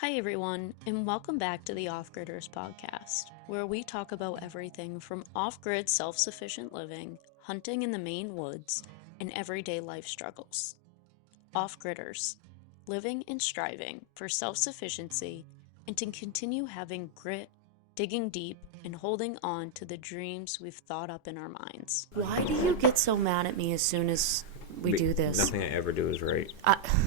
Hi, everyone, and welcome back to the Off Gridders podcast, where we talk about everything from off grid self sufficient living, hunting in the Maine woods, and everyday life struggles. Off Gridders, living and striving for self sufficiency and to continue having grit, digging deep, and holding on to the dreams we've thought up in our minds. Why do you get so mad at me as soon as we do this? Nothing I ever do is right.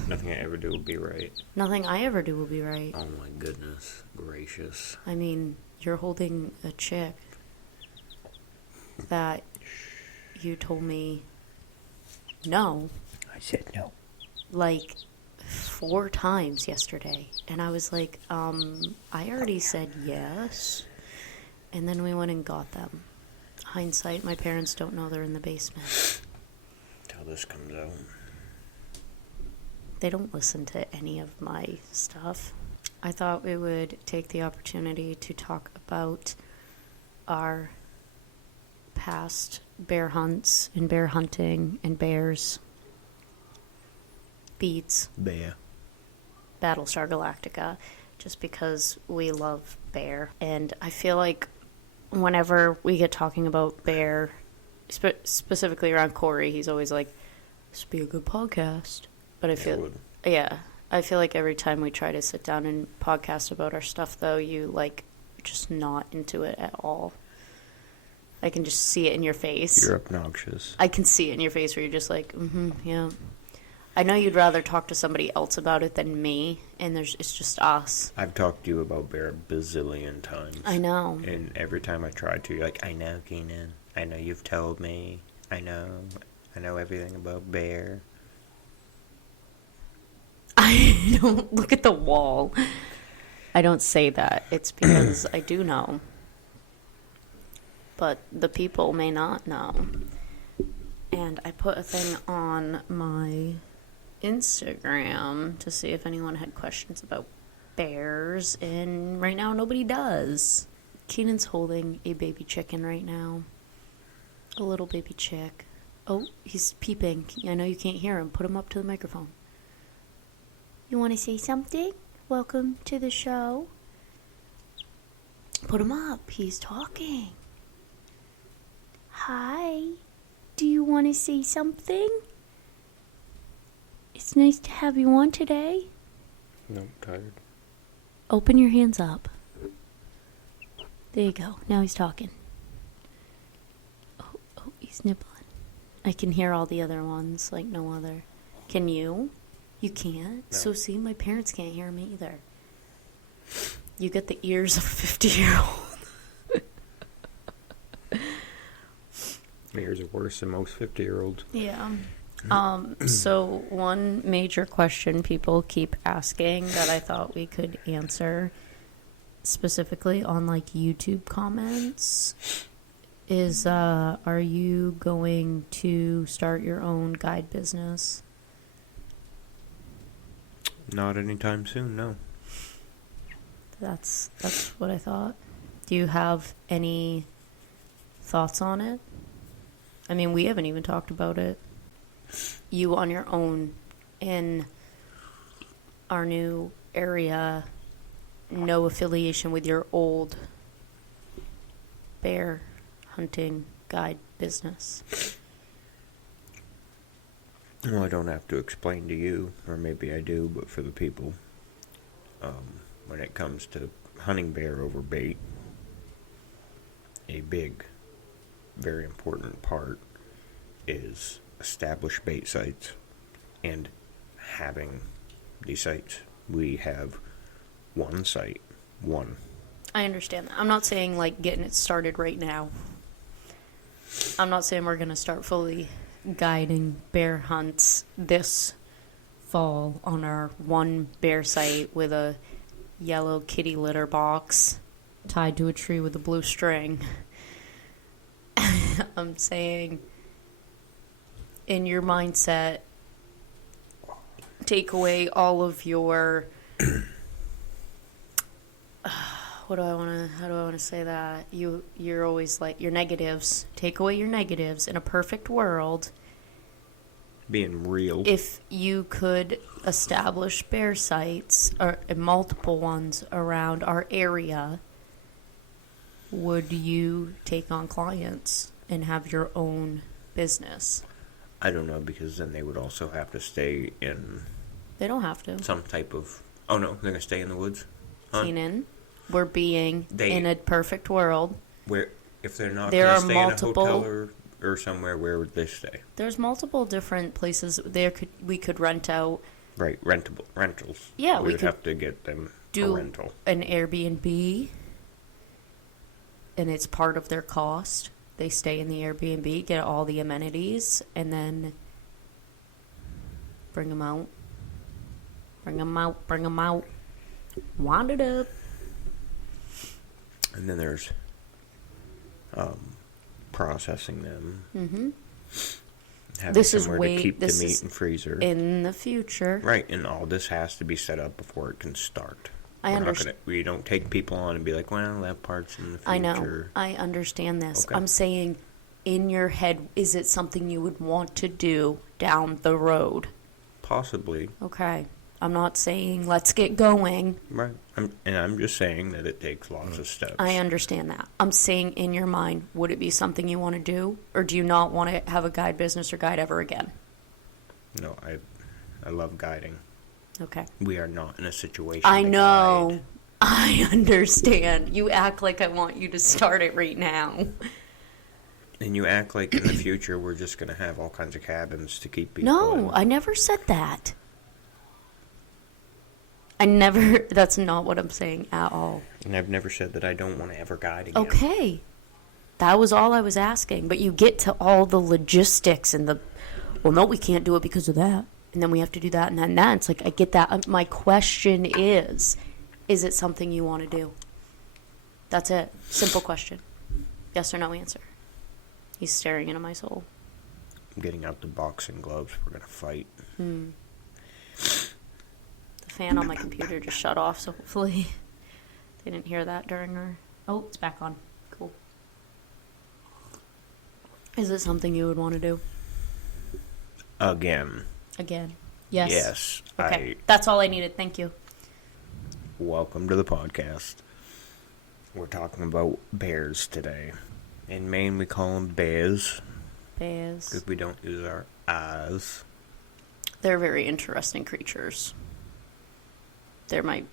Nothing I ever do will be right. Nothing I ever do will be right. Oh my goodness gracious. I mean, you're holding a chick that you told me no. I said no. Like 4 times yesterday. And I was like, I already said yes. And then we went and got them. Hindsight, my parents don't know they're in the basement. Till this comes out. They don't listen to any of my stuff. I thought we would take the opportunity to talk about our past bear hunts and bear hunting and bears. Beats. Bear. Battlestar Galactica. Just because we love bear. And I feel like whenever we get talking about bear, specifically around Corey, he's always like, this would be a good podcast. But I feel, I feel like every time we try to sit down and podcast about our stuff, though, you like just not into it at all. I can just see it in your face. You're obnoxious. I can see it in your face where you're just like, yeah. I know you'd rather talk to somebody else about it than me, and it's just us. I've talked to you about bear a bazillion times. I know. And every time I try to, you're like, I know, Keenan. I know you've told me. I know everything about bear. I don't look at the wall. I don't say that. It's because I do know. But the people may not know. And I put a thing on my Instagram to see if anyone had questions about bears, and right now nobody does. Keenan's holding a baby chicken right now. A little baby chick. Oh, he's peeping. I know you can't hear him. Put him up to the microphone. You want to say something? Welcome to the show. Put him up. He's talking. Hi. Do you want to say something? It's nice to have you on today. No, I'm tired. Open your hands up. There you go. Now he's talking. Oh, he's nibbling. I can hear all the other ones like no other. Can you? You can't? No. So see, my parents can't hear me either. You get the ears of a 50-year-old. My ears are worse than most 50-year-olds. Yeah. So one major question people keep asking that I thought we could answer specifically on like YouTube comments is, are you going to start your own guide business? Not anytime soon, no. That's what I thought. Do you have any thoughts on it? I mean, we haven't even talked about it. You on your own in our new area, no affiliation with your old bear hunting guide business. Well, I don't have to explain to you, or maybe I do, but for the people, when it comes to hunting bear over bait, a big, very important part is established bait sites and having these sites. We have one site. I understand that. I'm not saying like getting it started right now. I'm not saying we're going to start fully guiding bear hunts this fall on our one bear site with a yellow kitty litter box tied to a tree with a blue string. I'm saying in your mindset, take away all of your how do I want to say that? You're always like your negatives. Take away your negatives. In a perfect world, being real. If you could establish bear sites, or multiple ones around our area, would you take on clients and have your own business? I don't know, because then they would also have to stay in They don't have to. some type of... Oh, no, they're going to stay in the woods? Huh? Keenan, we're being in a perfect world. Where, if they're not There going are to stay multiple- in a hotel or somewhere, where would they stay? There's multiple different places we could rent out. Right, rentals. Yeah, we we would could have to get them a do rental. an Airbnb, and it's part of their cost. They stay in the Airbnb, get all the amenities, and then bring them out. Bring them out. Wind it up. And then there's processing them. Mm-hmm. Having This is somewhere to keep the this meat is in freezer. in the future. Right, and all this has to be set up before it can start. I understand. We don't take people on and be like, well, that part's in the future. I know. I understand this. Okay. I'm saying, in your head, is it something you would want to do down the road? Possibly. Okay. I'm not saying let's get going. Right. I'm just saying that it takes lots of steps. I understand that. I'm saying, in your mind, would it be something you want to do? Or do you not want to have a guide business or guide ever again? No, I love guiding. Okay. We are not in a situation I to know. guide. I understand. You act like I want you to start it right now. And you act like in the future we're just going to have all kinds of cabins to keep people No, in. I never said that. That's not what I'm saying at all. And I've never said that I don't want to ever guide again. Okay. That was all I was asking. But you get to all the logistics and well, no, we can't do it because of that. And then we have to do that and then that. It's like, I get that. My question is it something you want to do? That's it. Simple question. Yes or no answer. He's staring into my soul. I'm getting out the boxing gloves. We're going to fight. The fan on my computer just shut off, so hopefully they didn't hear that during our... Oh, it's back on. Cool. Is it something you would want to do? Again. Yes. Yes. Okay. That's all I needed. Thank you. Welcome to the podcast. We're talking about bears today. In Maine, we call them bears. Bears. Because we don't use our eyes. They're very interesting creatures. They're my...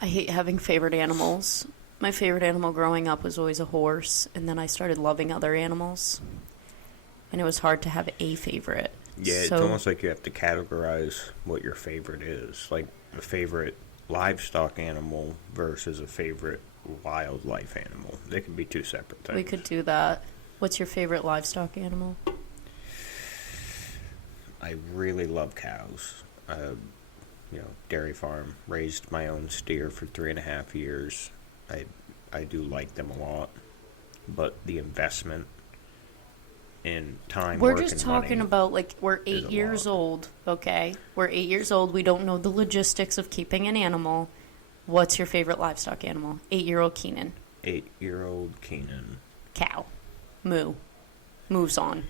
I hate having favorite animals. My favorite animal growing up was always a horse, and then I started loving other animals. And it was hard to have a favorite. Yeah, it's almost like you have to categorize what your favorite is. Like a favorite livestock animal versus a favorite wildlife animal. They can be two separate things. We could do that. What's your favorite livestock animal? I really love cows. Dairy farm. Raised my own steer for 3.5 years. I do like them a lot. But the investment in time, We're work, just and talking money about, like, we're is 8 a years lot. old, okay? We're 8 years old. We don't know the logistics of keeping an animal. What's your favorite livestock animal? 8-year-old Keenan. 8-year-old Keenan. Cow. Moo. Moves on.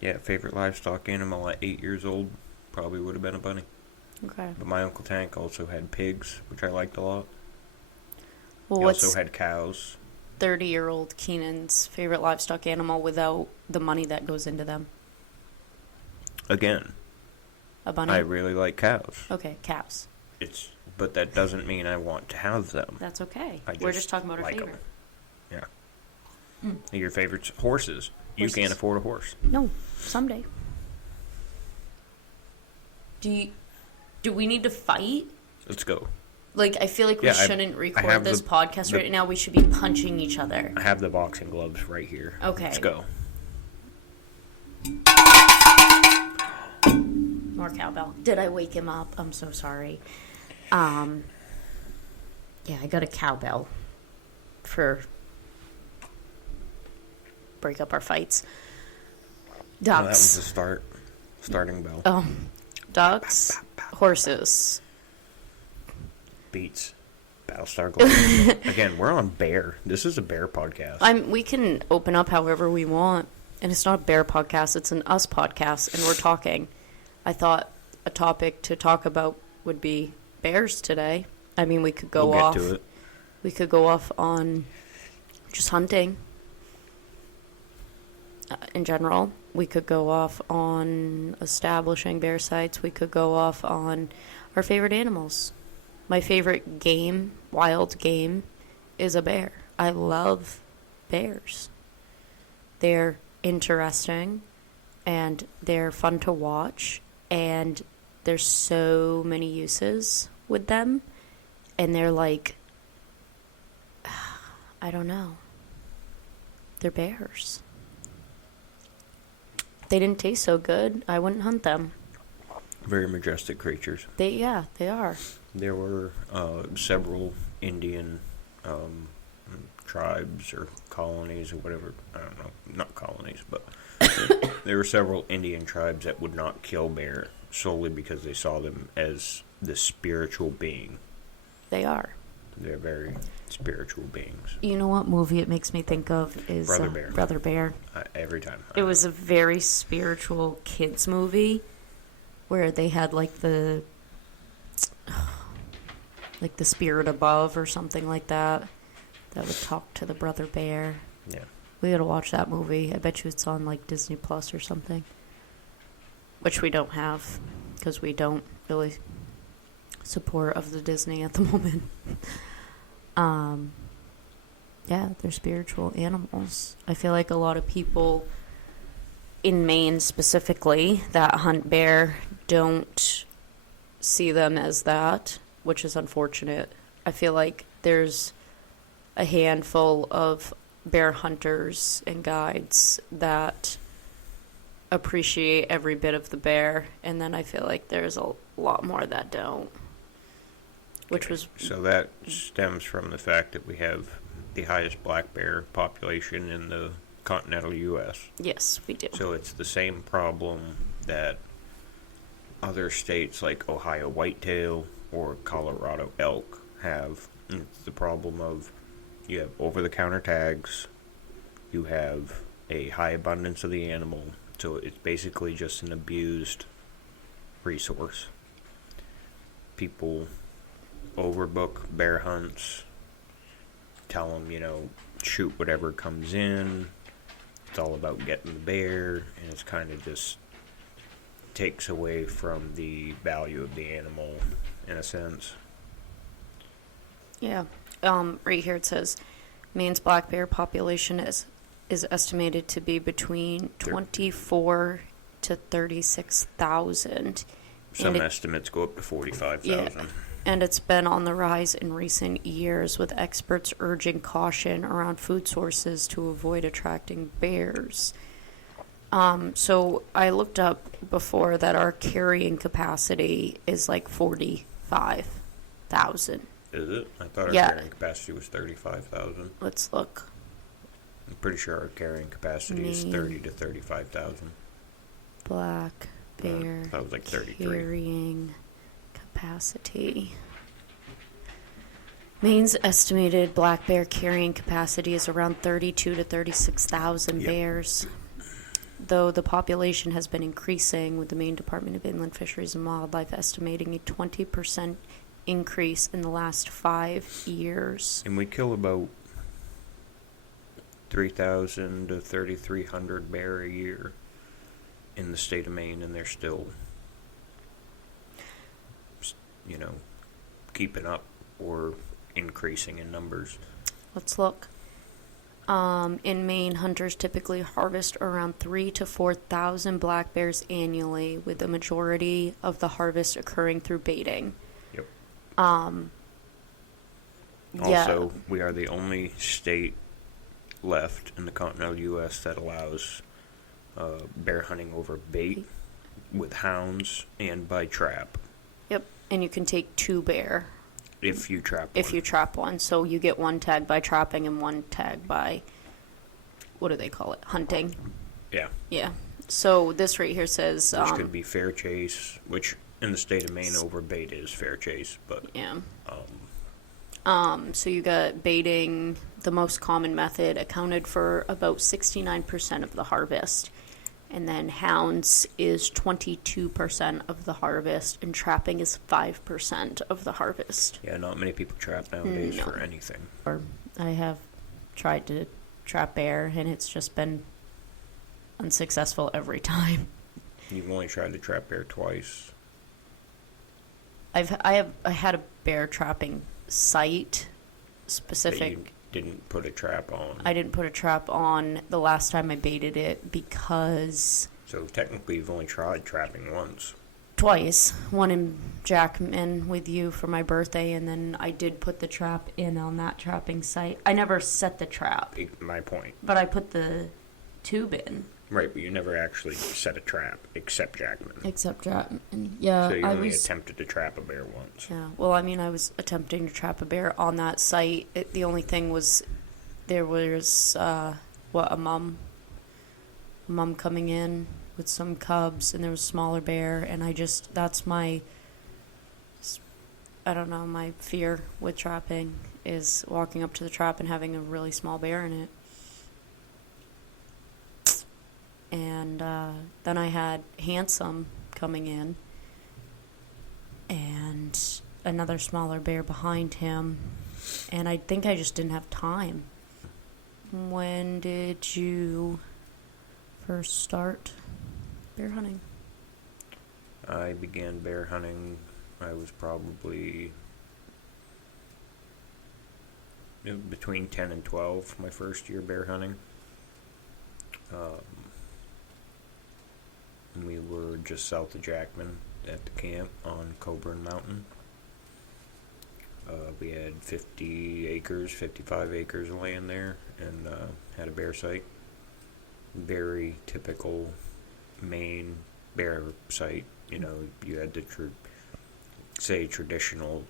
Yeah, favorite livestock animal at 8 years old probably would have been a bunny. Okay. But my Uncle Tank also had pigs, which I liked a lot. Well, He what's also had cows. 30-year-old Keenan's favorite livestock animal without the money that goes into them? Again, A bunny? I really like cows. Okay, cows. But that doesn't mean I want to have them. That's okay. I We're just talking about our like 'em. favorite. Yeah. Your favorite's horses. You Horses. can't afford a horse. No, someday. Do we need to fight? Let's go. Like, I feel like we Yeah, shouldn't I record have this podcast right now. We should be punching each other. I have the boxing gloves right here. Okay. Let's go. More cowbell. Did I wake him up? I'm so sorry. Yeah, I got a cowbell for break up our fights. Oh, that was Ducks. the starting bell. Ducks. Horses. Beets. Battlestar Galactica. Again, we're on bear. This is a bear podcast. We can open up however we want. And it's not a bear podcast, it's an us podcast, and we're talking. I thought a topic to talk about would be bears today. I mean, we could go we'll off. Get to it. We could go off on just hunting in general. We could go off on establishing bear sites. We could go off on our favorite animals. My favorite game, wild game, is a bear. I love bears. They're interesting, and they're fun to watch, and there's so many uses with them, and they're like, I don't know. They're bears. They didn't taste so good. I wouldn't hunt them. Very majestic creatures. They are. There were several Indian tribes or colonies or whatever. I don't know. Not colonies, but there were several Indian tribes that would not kill bear solely because they saw them as the spiritual being. They are. They're very spiritual beings. You know what movie it makes me think of is Brother Bear. Brother Bear. Every time. It was a very spiritual kids movie where they had like the spirit above or something like that would talk to the Brother Bear. Yeah. We gotta watch that movie. I bet you it's on like Disney Plus or something, which we don't have because we don't really support of the Disney at the moment. Yeah, they're spiritual animals. I feel like a lot of people in Maine specifically that hunt bear don't see them as that, which is unfortunate. I feel like there's a handful of bear hunters and guides that appreciate every bit of the bear, and then I feel like there's a lot more that don't. Which was so that stems from the fact that we have the highest black bear population in the continental U.S. Yes, we do. So it's the same problem that other states like Ohio whitetail or Colorado elk have. It's the problem of you have over-the-counter tags, you have a high abundance of the animal, so it's basically just an abused resource. People overbook bear hunts, tell them, shoot whatever comes in. It's all about getting the bear, and it's kind of just takes away from the value of the animal in a sense. Yeah. Right here it says Maine's black bear population is estimated to be between 24 to 36,000. Some estimates go up to 45,000. Yeah, and it's been on the rise in recent years, with experts urging caution around food sources to avoid attracting bears. So I looked up before that our carrying capacity is like 45,000. Is it? I thought our Yeah. carrying capacity was 35,000. Let's look. I'm pretty sure our carrying capacity is 30 to 35,000. Black bear that was like 33. carrying capacity. Maine's estimated black bear carrying capacity is around 32 to 36,000 Yep. bears. Though the population has been increasing, with the Maine Department of Inland Fisheries and Wildlife estimating a 20% increase in the last 5 years. And we kill about 3,000 to 3,300 bear a year in the state of Maine, and they're still, keeping up or increasing in numbers. Let's look. In Maine, hunters typically harvest around 3,000 to 4,000 black bears annually, with the majority of the harvest occurring through baiting. Yep. Yeah. Also, we are the only state left in the continental U.S. that allows bear hunting over bait with hounds and by trap. Yep, and you can take 2 bear If you trap if one. you trap one. So you get 1 tag by trapping and 1 tag by, what do they call it, hunting. Yeah. Yeah. So this right here says... Which could be fair chase, which in the state of Maine over bait is fair chase, but yeah. So you got baiting, the most common method, accounted for about 69% of the harvest. And then hounds is 22% of the harvest, and trapping is 5% of the harvest. Yeah, not many people trap nowadays No. for anything. Or I have tried to trap bear, and it's just been unsuccessful every time. You've only tried to trap bear twice. I had a bear trapping site That specific. you didn't put a trap on. I didn't put a trap on the last time I baited it because So technically you've only tried trapping once. twice. One in Jackman with you for my birthday, and then I did put the trap in on that trapping site. I never set the trap, My point. but I put the tube in. Right, but you never actually set a trap, except Jackman. Except trap, and yeah, So you I only was. attempted to trap a bear once. Yeah, well, I mean, I was attempting to trap a bear on that site. The only thing was, there was a mom coming in with some cubs, and there was a smaller bear, and that's my, I don't know, my fear with trapping is walking up to the trap and having a really small bear in it. And then I had Handsome coming in, and another smaller bear behind him, and I think I just didn't have time. When did you first start bear hunting? I began bear hunting, I was probably between 10 and 12, my first year bear hunting. We were just south of Jackman at the camp on Coburn Mountain. We had 55 acres of land there, and had a bear site. Very typical Maine bear site. You had the traditional,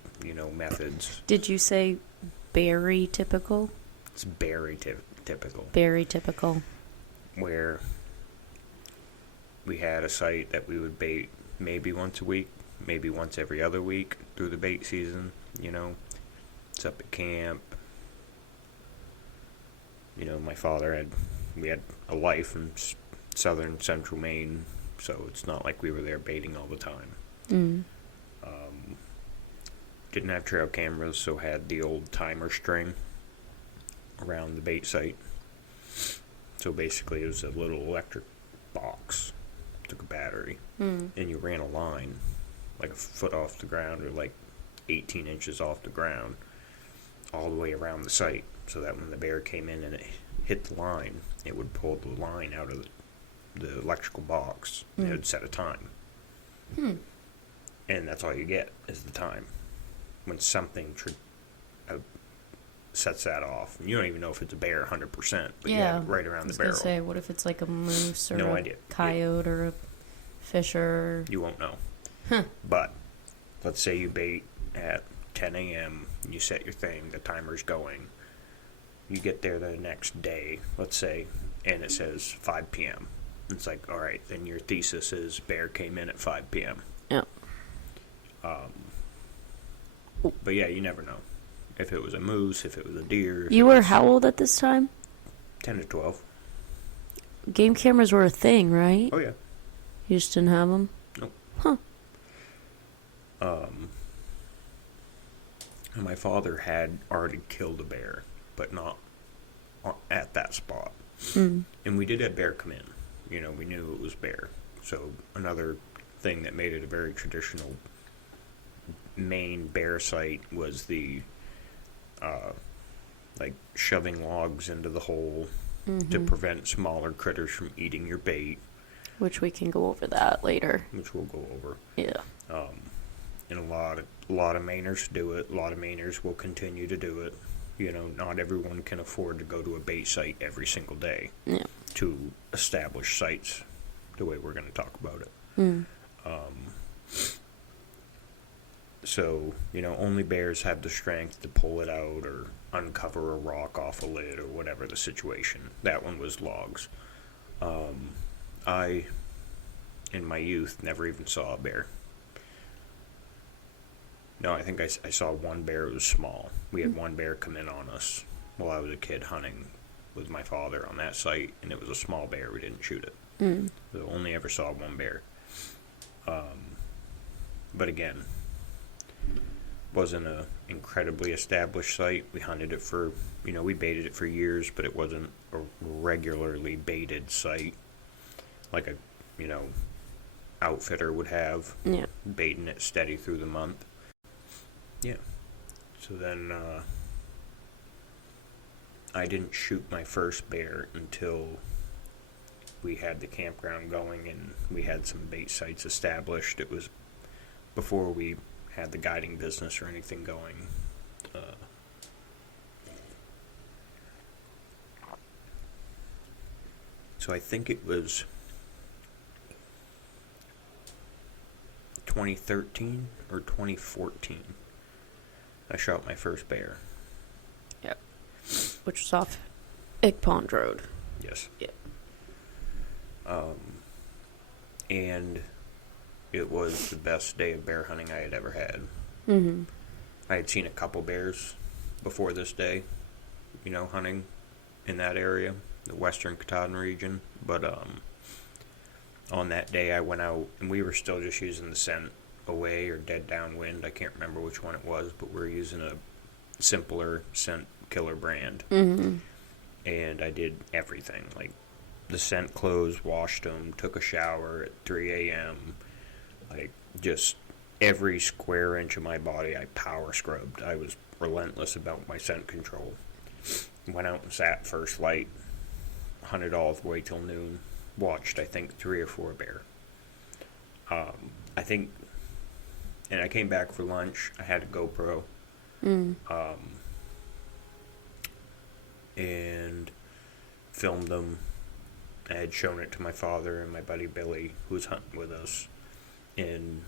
methods. Did you say berry typical? It's very typical. Very typical. Where we had a site that we would bait maybe once a week, maybe once every other week through the bait season. It's up at camp. My father we had a life in southern central Maine, so it's not like we were there baiting all the time. Mm. Didn't have trail cameras, so had the old timer string around the bait site. So basically it was a little electric box, took a battery, and you ran a line like a foot off the ground or like 18 inches off the ground all the way around the site, so that when the bear came in and it hit the line, it would pull the line out of the electrical box, and it would set a time. And that's all you get is the time. When something sets that off, and you don't even know if it's a bear 100%, but you have it right around the barrel. I was gonna say, what if it's like a moose or No a idea. coyote or a fisher? You won't know. But let's say you bait at 10 a.m., you set your thing, the timer's going. You get there the next day, let's say, and it says 5 p.m. It's like, all right, then your thesis is bear came in at 5 p.m. Yep. But yeah, you never know. If it was a moose, if it was a deer. You were how old at this time? 10 to 12. Game cameras were a thing, right? Oh, yeah. You just didn't have them? Nope. Huh. My father had already killed a bear, but not at that spot. And we did have bear come in. We knew it was bear. So another thing that made it a very traditional Maine bear site was the shoving logs into the hole to prevent smaller critters from eating your bait, Which we can go over that later. which we'll go over. Yeah. And a lot of Mainers do it. A lot of Mainers will continue to do it. Not everyone can afford to go to a bait site every single day Yeah. to establish sites the way we're going to talk about it. So, only bears have the strength to pull it out or uncover a rock off a lid or whatever the situation. That one was logs. I, in my youth, never even saw a bear. No, I think I saw one bear. It was small. We had one bear come in on us while I was a kid hunting with my father on that site, and it was a small bear. We didn't shoot it. So only ever saw one bear. But again, wasn't a incredibly established site. We hunted it for, we baited it for years, but it wasn't a regularly baited site like a, outfitter would have. Yeah. Baiting it steady through the month. Yeah. So then I didn't shoot my first bear until we had the campground going and we had some bait sites established. It was before we had the guiding business or anything going. So I think it was 2013 or 2014 I shot my first bear. Yep. Which was off Egg Pond Road. Yes. Yep. And it was the best day of bear hunting I had ever had. I had seen a couple bears before this day, hunting in that area, the western Katahdin region. But on that day I went out, and we were still just using the scent away or dead downwind. I can't remember which one it was, but we were using a simpler scent killer brand. And I did everything, like the scent clothes, washed them, took a shower at 3 a.m., like just every square inch of my body I power scrubbed. I was relentless about my scent control. Went out and sat first light, hunted all the way till noon, watched I think 3 or 4 bear. I think, and I came back for lunch. I had a GoPro. And filmed them. I had shown it to my father and my buddy Billy, who was hunting with us. And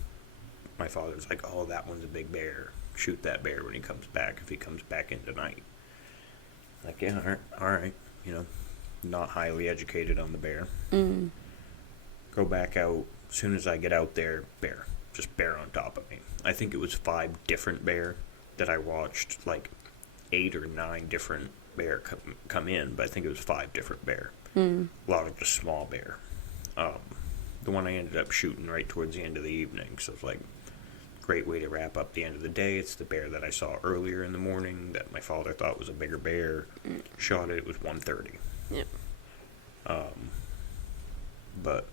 my father was like, "Oh, that one's a big bear. Shoot that bear when he comes back, if he comes back in tonight." Like, yeah, all right. Not highly educated on the bear. Go back out. As soon as I get out there, bear. Just bear on top of me. I think it was 5 different bear that I watched, like 8 or 9 different bear come in, but I think it was 5 different bear. A lot of just small bear. The one I ended up shooting right towards the end of the evening, so it's like great way to wrap up the end of the day. It's the bear that I saw earlier in the morning that my father thought was a bigger bear. Shot it. It was 1:30. Yep. But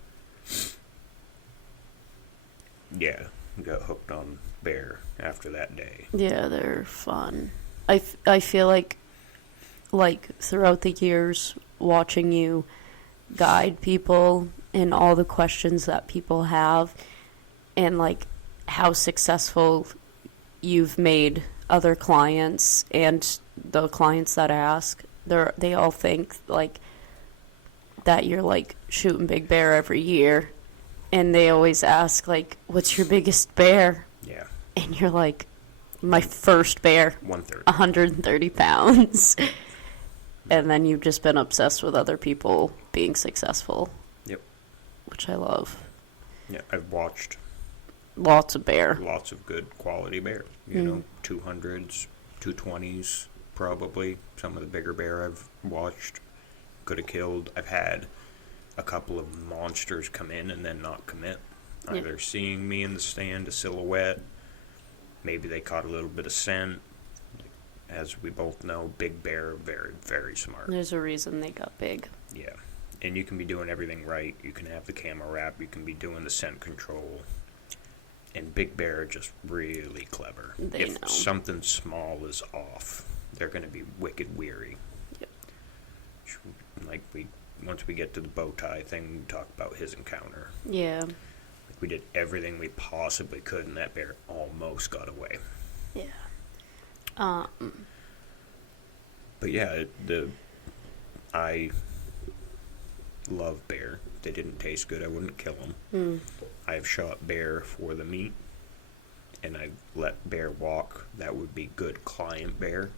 yeah, got hooked on bear after that day. Yeah, they're fun. I feel like throughout the years watching you guide people and all the questions that people have and like how successful you've made other clients and the clients that ask, they all think like that you're like shooting big bear every year, and they always ask like, what's your biggest bear? Yeah. And you're like, my first bear, 130 pounds. And then you've just been obsessed with other people being successful. Yep. Which I love. Yeah, I've watched lots of bear. Lots of good quality bears. 200s, 220s, probably. Some of the bigger bear I've watched could have killed. I've had a couple of monsters come in and then not commit. Either seeing me in the stand, a silhouette, maybe they caught a little bit of scent. As we both know, big bear are very, very smart. There's a reason they got big. Yeah. And you can be doing everything right. You can have the camera wrap. You can be doing the scent control. And big bear are just really clever. They know. If something small is off, they're going to be wicked weary. Yep. Like once we get to the bow tie thing, we talk about his encounter. Yeah. Like we did everything we possibly could, and that bear almost got away. Yeah. But yeah, I love bear. If they didn't taste good, I wouldn't kill them. I've shot bear for the meat, and I've let bear walk. That would be good client bear.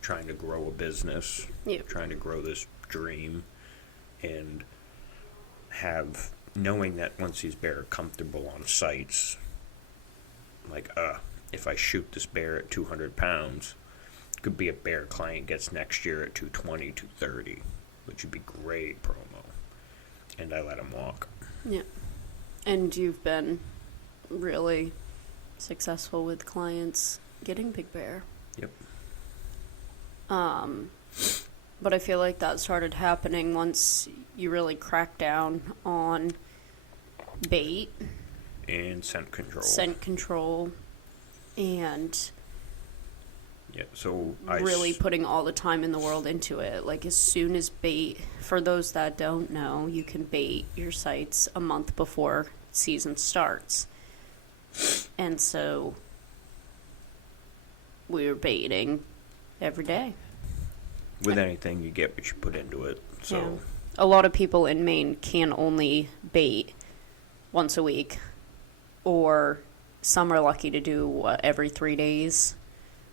Trying to grow a business, trying to grow this dream, and knowing that once these bear are comfortable on sites, like, if I shoot this bear at 200 pounds, could be a bear client gets next year at 220, 230, which would be great promo. And I let him walk. Yeah. And you've been really successful with clients getting big bear. Yep. But I feel like that started happening once you really cracked down on bait. And scent control. Scent control. And Yeah, so really putting all the time in the world into it. Like, as soon as bait, for those that don't know, you can bait your sites a month before season starts. And so we were baiting every day. With anything, you get what you put into it. So Yeah. A lot of people in Maine can only bait once a week, or some are lucky to do every 3 days.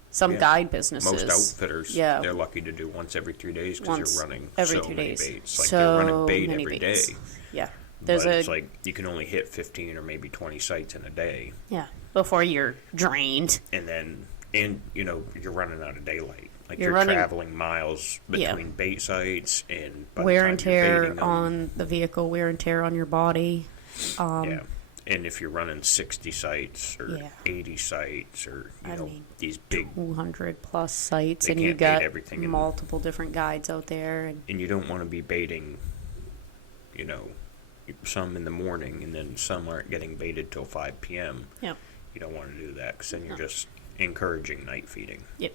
Some guide businesses. Most outfitters, they're lucky to do once every 3 days because you're running every so 3 many days. baits. Like, so you're running bait many every baits. day. Yeah. But it's like you can only hit 15 or maybe 20 sites in a day. Yeah. Before you're drained. And you're running out of daylight. Like, You're you're traveling miles between Yeah. bait sites, and by Wear the and time you're tear baiting them, on the vehicle, wear and tear on your body. yeah. And if you're running 60 sites or Yeah. 80 sites or, these big, 200 plus sites, They and you can't bait got everything in. multiple different guides out there. and you don't want to be baiting, some in the morning and then some aren't getting baited till 5 p.m. Yep. You don't want to do that because then you're just encouraging night feeding. Yep.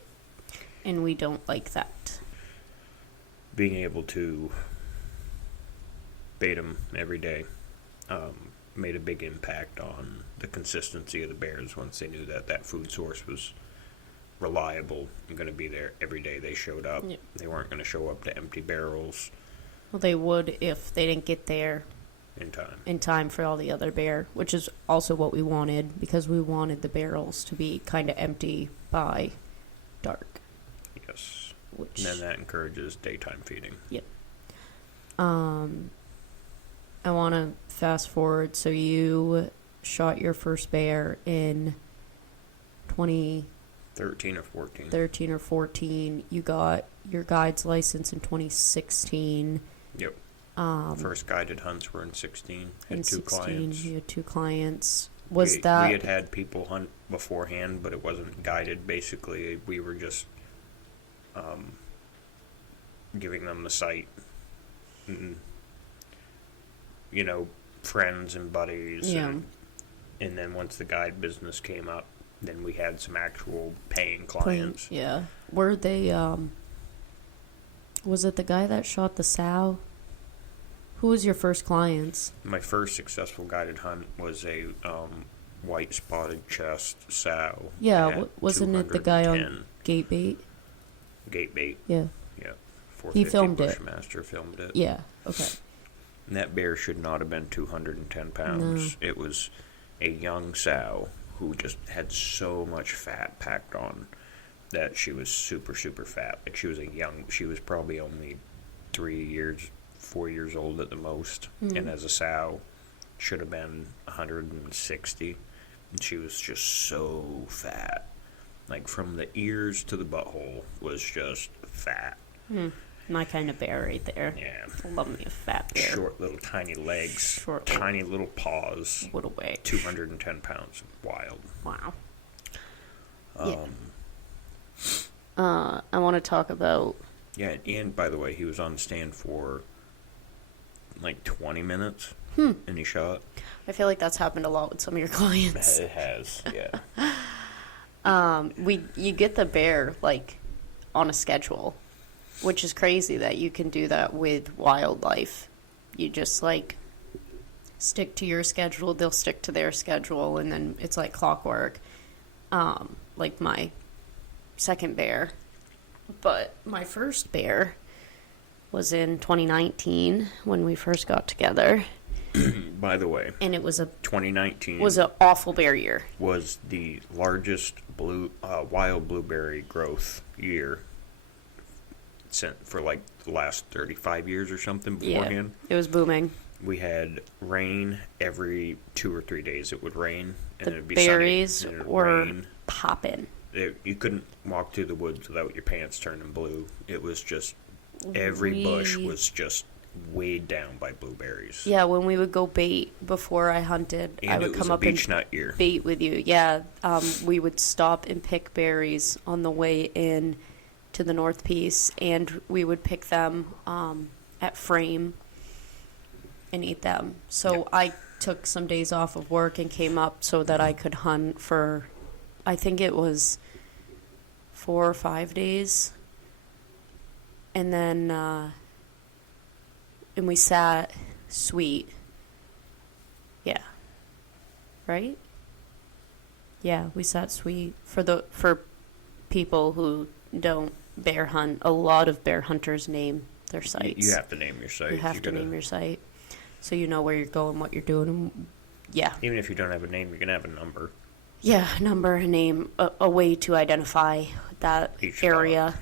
And we don't like that. Being able to bait them every day made a big impact on the consistency of the bears once they knew that food source was reliable and going to be there every day they showed up. Yep. They weren't going to show up to empty barrels Well, they would if they didn't get there in time. for all the other bear, which is also what we wanted, because we wanted the barrels to be kind of empty by dark. Yes. Which, And then that encourages daytime feeding. Yep. I want to fast forward. So you shot your first bear in 13 or 14. 13 or 14. You got your guide's license in 2016. Yep. First guided hunts were in 16. Had In 2 clients. You had 2 clients. We had people hunt beforehand, but it wasn't guided. Basically, we were just giving them the site. And, friends and buddies. Yeah. And then once the guide business came up, then we had some actual paying clients. Yeah. Were they, was it the guy that shot the sow? Who was your first clients? My first successful guided hunt was a white spotted chest sow. Yeah, wasn't it the guy on 210. gate bait? Gate bait. Yeah. Yeah. He filmed it. Bushmaster filmed it. Yeah, okay. And that bear should not have been 210 pounds. No. It was a young sow who just had so much fat packed on that she was super, super fat. Like, she was probably only 4 years old at the most. Mm. And as a sow, should have been 160. And she was just so fat. Like, from the ears to the butthole was just fat. My kind of bear right there. Yeah. I love me a fat bear. Short little tiny legs, tiny little paws. What a way. 210 pounds. Wild. Wow. I want to talk about... Yeah, and by the way, he was on the stand for like 20 minutes, and he shot. I feel like that's happened a lot with some of your clients. It has, yeah. You get the bear, like, on a schedule, which is crazy that you can do that with wildlife. You just, like, stick to your schedule, they'll stick to their schedule, and then it's like clockwork. Like my second bear. But my first bear was in 2019 when we first got together. By the way, And it was 2019 was an awful bear year. was the largest wild blueberry growth year for like the last 35 years or something beforehand. Yeah, it was booming. We had rain every 2 or 3 days. It would rain, and The it would be berries sunny, and it would were rain. popping. You couldn't walk through the woods without your pants turning blue. It was just every bush was just weighed down by blueberries. Yeah, when we would go bait before I hunted, And I would it was come a up beach and nut year. bait with you. Yeah, we would stop and pick berries on the way in to the North Piece, and we would pick them at Frame and eat them. So Yeah. I took some days off of work and came up so that I could hunt for, I think it was 4 or 5 days. And then, and we sat Sweet. Yeah. Right? Yeah, we sat Sweet. For people who don't bear hunt, a lot of bear hunters name their sites. You have to name your site. You have to name your site. So you know where you're going, what you're doing. And yeah. Even if you don't have a name, you're going to have a number. Yeah, number, name, a way to identify that Each area.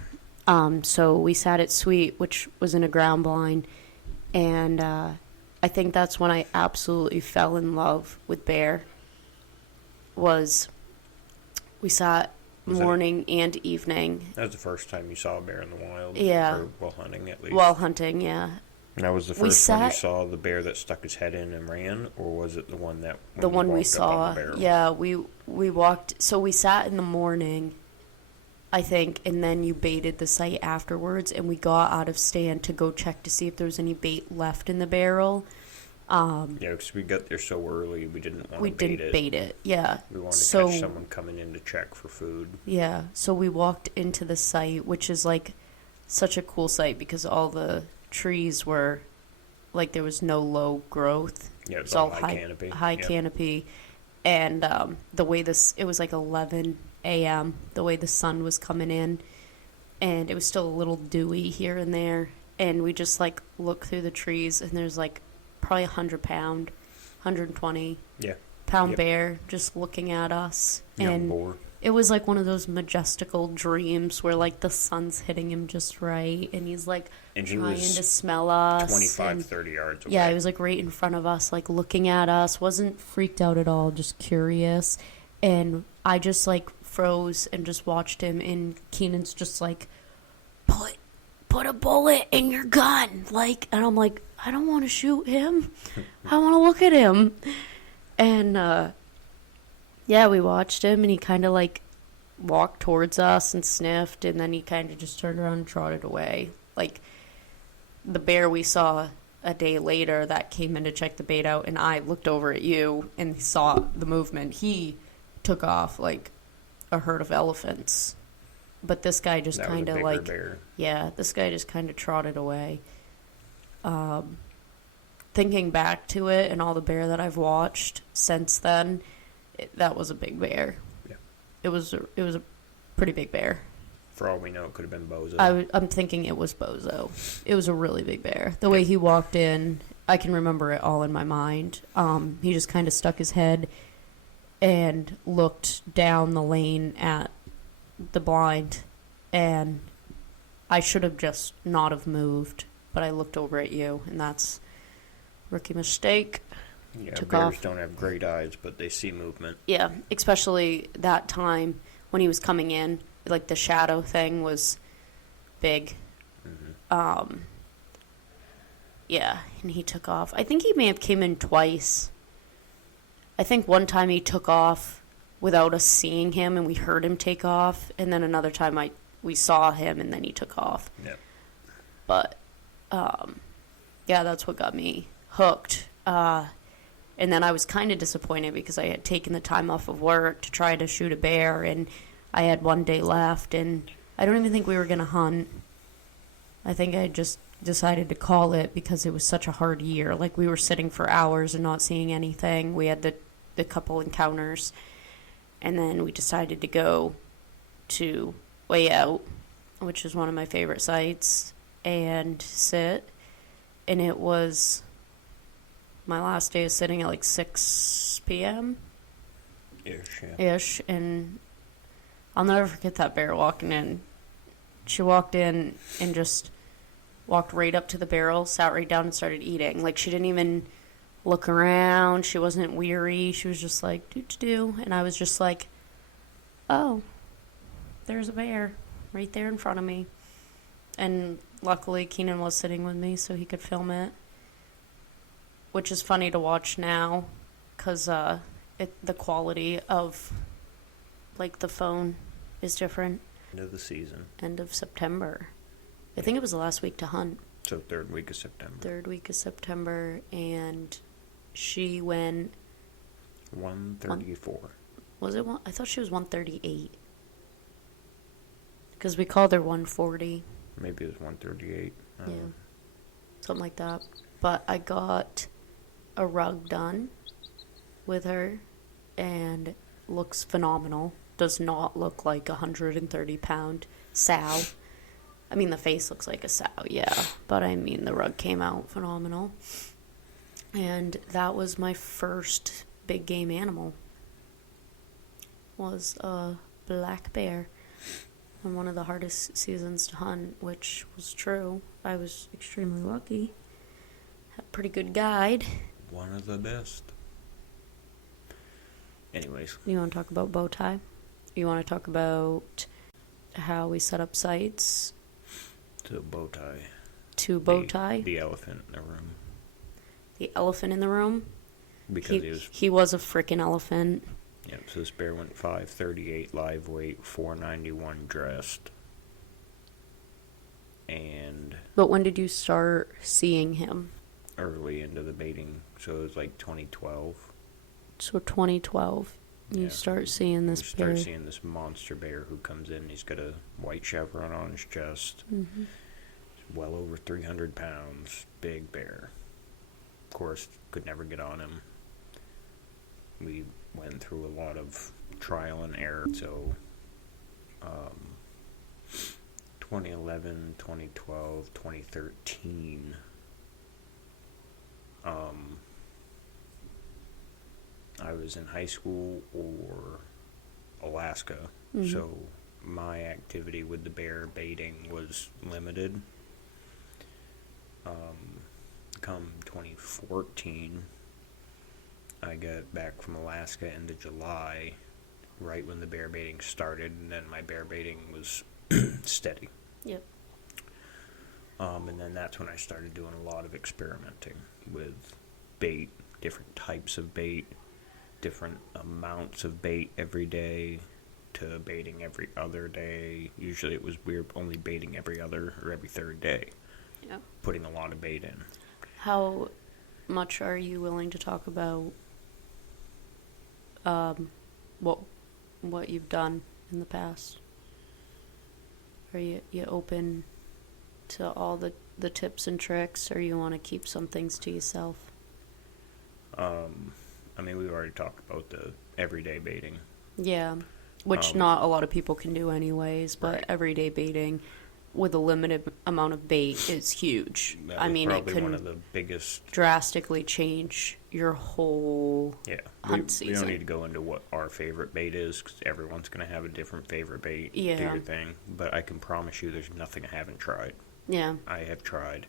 So we sat at Sweet, which was in a ground blind, and I think that's when I absolutely fell in love with bear. Was we sat morning and evening. That was the first time you saw a bear in the wild. Yeah. Or while hunting, at least. While hunting, yeah. And that was the first one you saw the bear that stuck his head in and ran, or was it the one that the one we saw? Yeah, we walked. So we sat in the morning, I think, and then you baited the site afterwards, and we got out of stand to go check to see if there was any bait left in the barrel. Yeah, because we got there so early, we didn't want to bait it. We didn't bait it, yeah. We wanted to catch someone coming in to check for food. Yeah, so we walked into the site, which is like such a cool site because all the trees were like there was no low growth. Yeah, it was all high canopy. High canopy, and the way it was like 11 a.m. the way the sun was coming in, and it was still a little dewy here and there, and we just like look through the trees, and there's like probably 100-pound, 120 pound bear just looking at us. Young and boar. it was like one of those majestical dreams where like the sun's hitting him just right, and he's like trying to smell us. 25, 30 yards away. Yeah, he was like right in front of us, like looking at us. Wasn't freaked out at all, just curious. And I just like froze and just watched him, and Keenan's just like, put a bullet in your gun, like, and I'm like, I don't want to shoot him. I want to look at him. And yeah, we watched him, and he kind of like walked towards us and sniffed, and then he kind of just turned around and trotted away. Like the bear we saw a day later that came in to check the bait out, and I looked over at you and saw the movement. He took off like a herd of elephants. But this guy just kind of like, bear. Yeah, this guy just kind of trotted away. Thinking back to it and all the bear that I've watched since then, that was a big bear. Yeah, it was a pretty big bear. For all we know, it could have been Bozo. I'm thinking it was Bozo. It was a really big bear. The way he walked in, I can remember it all in my mind. He just kind of stuck his head and looked down the lane at the blind, and I should have just not have moved, but I looked over at you, and that's rookie mistake. Yeah, Took bears off. don't have great eyes, but they see movement. Yeah, especially that time when he was coming in, like the shadow thing was big. Mm-hmm. Yeah, and he took off. I think he may have came in twice. I think one time he took off without us seeing him, and we heard him take off, and then another time we saw him, and then he took off. Yep. But yeah, that's what got me hooked. And then I was kind of disappointed because I had taken the time off of work to try to shoot a bear, and I had one day left, and I don't even think we were going to hunt. I think I just decided to call it because it was such a hard year. Like, we were sitting for hours and not seeing anything. We had the couple encounters. And then we decided to go to Way Out, which is one of my favorite sites, and sit. And it was my last day of sitting at like 6 p.m. Ish. And I'll never forget that bear walking in. She walked in and just walked right up to the barrel, sat right down and started eating. Like, she didn't even look around. She wasn't weary. She was just like, do-do-do. And I was just like, oh, there's a bear right there in front of me. And luckily, Keenan was sitting with me so he could film it, which is funny to watch now because the quality of, like, the phone is different. End of the season. End of September. I think it was the last week to hunt. So third week of September. Third week of September, and she went... 134. Was it one? I thought she was 138. Because we called her 140. Maybe it was 138. Yeah. Something like that. But I got a rug done with her, and looks phenomenal. Does not look like a 130-pound sow. I mean, the face looks like a sow, yeah. But I mean, the rug came out phenomenal. And that was my first big game animal. Was a black bear. And one of the hardest seasons to hunt, which was true. I was extremely lucky. Had a pretty good guide. One of the best. Anyways. You want to talk about bow tie? You want to talk about how we set up sites? To bow tie. To bow tie? The elephant in the room. The elephant in the room? Because he was a freaking elephant. Yep, so this bear went 538 live weight, 491 dressed. And... But when did you start seeing him? Early into the baiting, so it was like 2012. So 2012, you start seeing this bear. You start seeing this monster bear who comes in. He's got a white chevron on his chest. Mm-hmm. He's well over 300 pounds. Big bear. Of course, could never get on him. We went through a lot of trial and error. So, 2011, 2012, 2013... I was in high school or Alaska, so my activity with the bear baiting was limited. Come 2014, I got back from Alaska into July, right when the bear baiting started, and then my bear baiting was steady. Yep. And then that's when I started doing a lot of experimenting with bait, different types of bait, different amounts of bait every day, to baiting every other day. Usually it was weird, only baiting every other or every third day. Yeah. Putting a lot of bait in. How much are you willing to talk about what you've done in the past? Are you open to all the tips and tricks, or you want to keep some things to yourself? I mean, we've already talked about the everyday baiting. Yeah, which not a lot of people can do anyways, but right. Everyday baiting with a limited amount of bait is huge. I mean, it could one of the biggest drastically change your whole hunt season. We don't need to go into what our favorite bait is, because everyone's going to have a different favorite bait. Yeah. Do your thing. But I can promise you there's nothing I haven't tried. Yeah. I have tried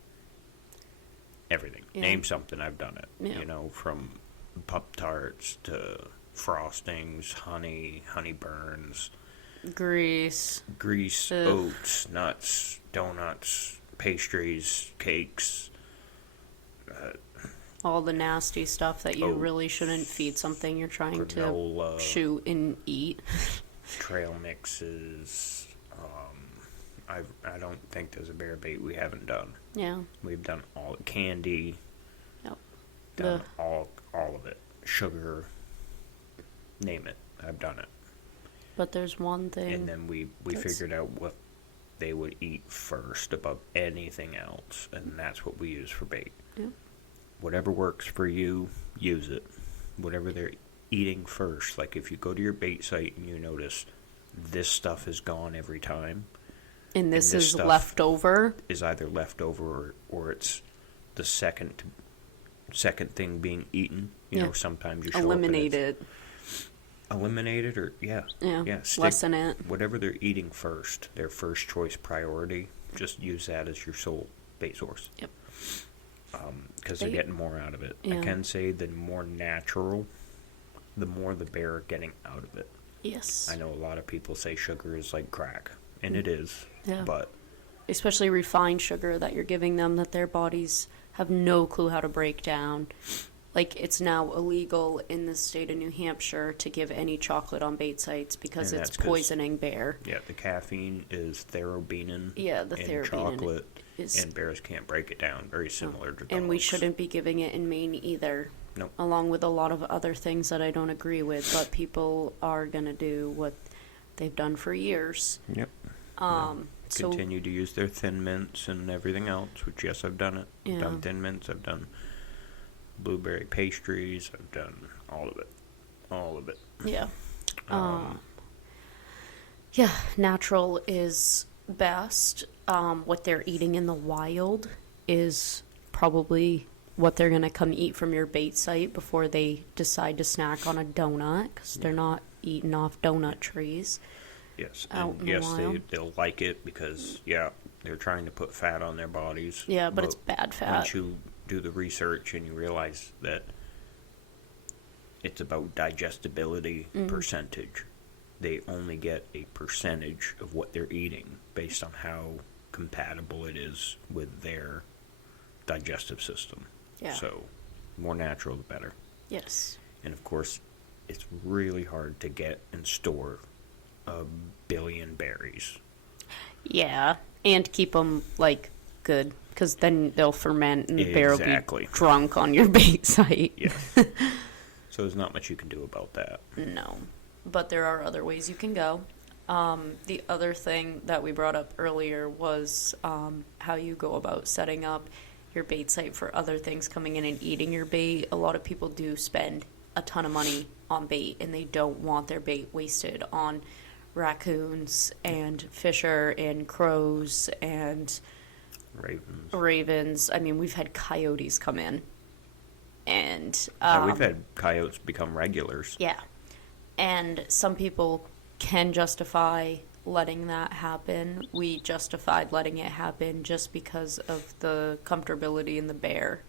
everything. Yeah. Name something, I've done it. Yeah. You know, from Pop-Tarts to frostings, honey burns, grease, oats, nuts, donuts, pastries, cakes. All the nasty stuff that you really shouldn't feed something you're trying granola, to shoot and eat. Trail mixes. I don't think there's a bear bait we haven't done. Yeah. We've done all candy. Yep. Done all of it. Sugar. Name it. I've done it. But there's one thing. And then we figured out what they would eat first above anything else, and that's what we use for bait. Yep. Whatever works for you, use it. Whatever they're eating first. Like if you go to your bait site and you notice this stuff is gone every time. And this is left over. Is either left over or it's the second thing being eaten. You know, sometimes you show eliminate it. Eliminate it, or yeah, lessen it. Whatever they're eating first, their first choice priority. Just use that as your sole bait source. Yep. Because they're getting more out of it. Yeah. I can say the more natural, the more the bear are getting out of it. Yes. I know a lot of people say sugar is like crack, and it is, Yeah. but Especially refined sugar that you're giving them that their bodies have no clue how to break down. Like, it's now illegal in the state of New Hampshire to give any chocolate on bait sites because And it's that's 'cause- poisoning bear. yeah, the caffeine is therobenin Yeah, the in therobenin chocolate, is, and bears can't break it down, very similar to dogs. and we shouldn't be giving it in Maine either. Nope. Along with a lot of other things that I don't agree with, but people are gonna do what they've done for years. Yep. So Continue to use their Thin Mints and everything else, which, yes, I've done it. Yeah. I've done Thin Mints, I've done blueberry pastries, I've done all of it. All of it. yeah, Um, yeah, natural is best. What they're eating in the wild is probably what they're gonna come eat from your bait site before they decide to snack on a donut, because they're not eating off donut trees. yes. out And in the yes, wild. they'll like it because, yeah, they're trying to put fat on their bodies. Yeah, but it's bad fat. Once you do the research and you realize that it's about digestibility Mm-hmm. percentage, they only get a percentage of what they're eating based on how compatible it is with their digestive system. Yeah. So, more natural, the better. Yes. And of course, it's really hard to get and store a billion berries. Yeah, and keep them like good, because then they'll ferment and the bear will Exactly. be drunk on your bait site. Yeah. So there's not much you can do about that. No, but there are other ways you can go. The other thing that we brought up earlier was how you go about setting up your bait site for other things coming in and eating your bait. A lot of people do spend a ton of money on bait, and they don't want their bait wasted on raccoons and fisher and crows and ravens. I mean, we've had coyotes come in, and We've had coyotes become regulars. yeah, and some people can justify letting that happen. We justified letting it happen just because of the comfortability in the bear.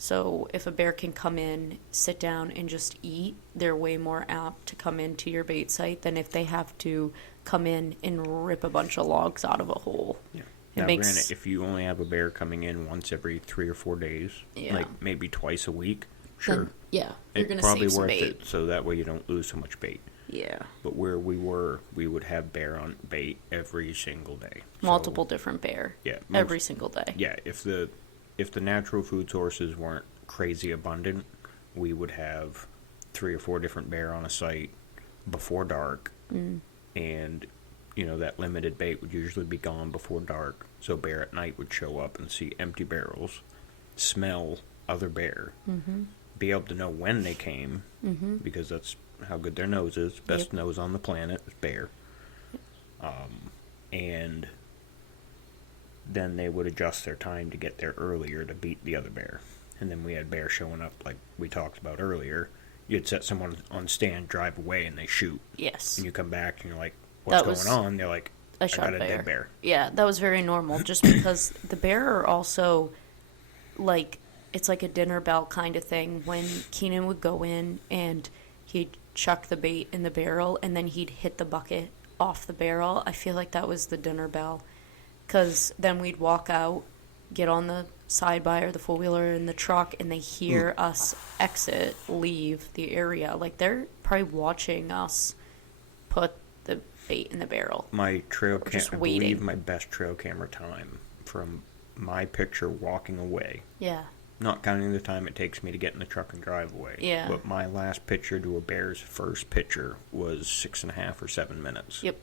So if a bear can come in, sit down, and just eat, they're way more apt to come into your bait site than if they have to come in and rip a bunch of logs out of a hole. Yeah. It Now, makes granted, if you only have a bear coming in once every 3 or 4 days, Yeah. like maybe twice a week, sure, then, yeah, you're it's gonna probably save some worth bait. it. So that way you don't lose so much bait. Yeah, But where we were, we would have bear on bait every single day. So, multiple different bear. Yeah, every single day. Yeah, if the natural food sources weren't crazy abundant, we would have 3 or 4 different bear on a site before dark, and that limited bait would usually be gone before dark. So bear at night would show up and see empty barrels, smell other bear, be able to know when they came, because that's how good their nose is. Best Yep. nose on the planet is bear. And then they would adjust their time to get there earlier to beat the other bear. And then we had bear showing up like we talked about earlier. You'd set someone on stand, drive away, and they shoot. Yes. And you come back and you're like, what's That was going on? They're like, I shot got a dead bear. Yeah, that was very normal, just because the bear are also, like, it's like a dinner bell kind of thing. When Keenan would go in and he'd chuck the bait in the barrel and then he'd hit the bucket off the barrel, I feel like that was the dinner bell. Because then we'd walk out, get on the side by or the four-wheeler in the truck, and they hear us exit, leave the area. Like, they're probably watching us put the bait in the barrel. My trail just I waiting. believe my best trail camera time from my picture walking away, Yeah. not counting the time it takes me to get in the truck and drive away. Yeah. But my last picture to a bear's first picture was 6.5 or 7 minutes. Yep.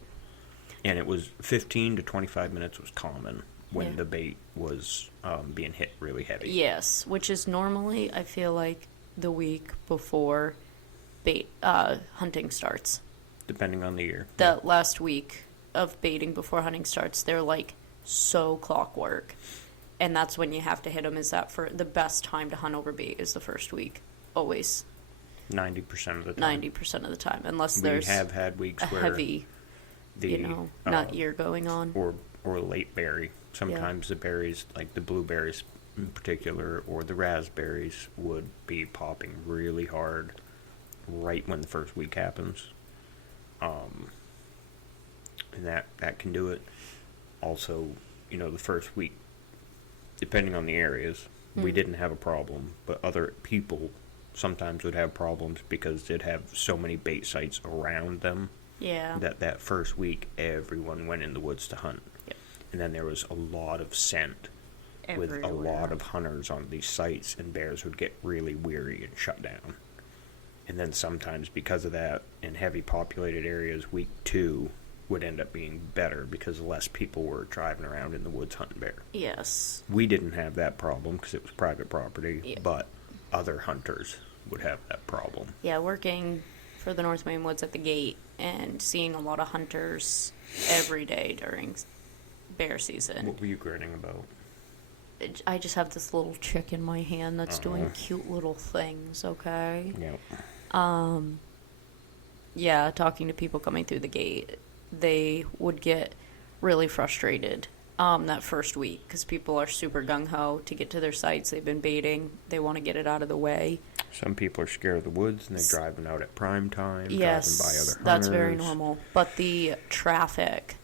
And it was 15 to 25 minutes was common when Yeah. the bait was being hit really heavy. Yes, which is normally, I feel like, the week before bait hunting starts. Depending on the year. That last week of baiting before hunting starts, they're like so clockwork. And that's when you have to hit them. Is that for the best time to hunt over bait is the first week. Always. 90% of the time. 90% of the time. Unless We there's have had weeks a where heavy, the nut year going on. or late berry. Sometimes the berries, like the blueberries in particular, or the raspberries, would be popping really hard right when the first week happens. and that can do it. Also, the first week, depending on the areas, we didn't have a problem, but other people sometimes would have problems because they'd have so many bait sites around them. Yeah. That first week, everyone went in the woods to hunt. Yep. And then there was a lot of scent Everywhere. with a lot of hunters on these sites, and bears would get really weary and shut down. And then sometimes because of that, in heavy populated areas, week 2 would end up being better because less people were driving around in the woods hunting bear. Yes. We didn't have that problem because it was private property, Yeah. but other hunters would have that problem. Yeah, working for the North Maine Woods at the gate and seeing a lot of hunters every day during bear season. What were you grinning about? I just have this little chick in my hand that's doing cute little things, okay? Yeah. Yeah, talking to people coming through the gate, they would get really frustrated that first week because people are super gung-ho to get to their sites. They've been baiting. They want to get it out of the way. Some people are scared of the woods and they're driving out at prime time, Yes, driving by other hunters. that's very normal. But the traffic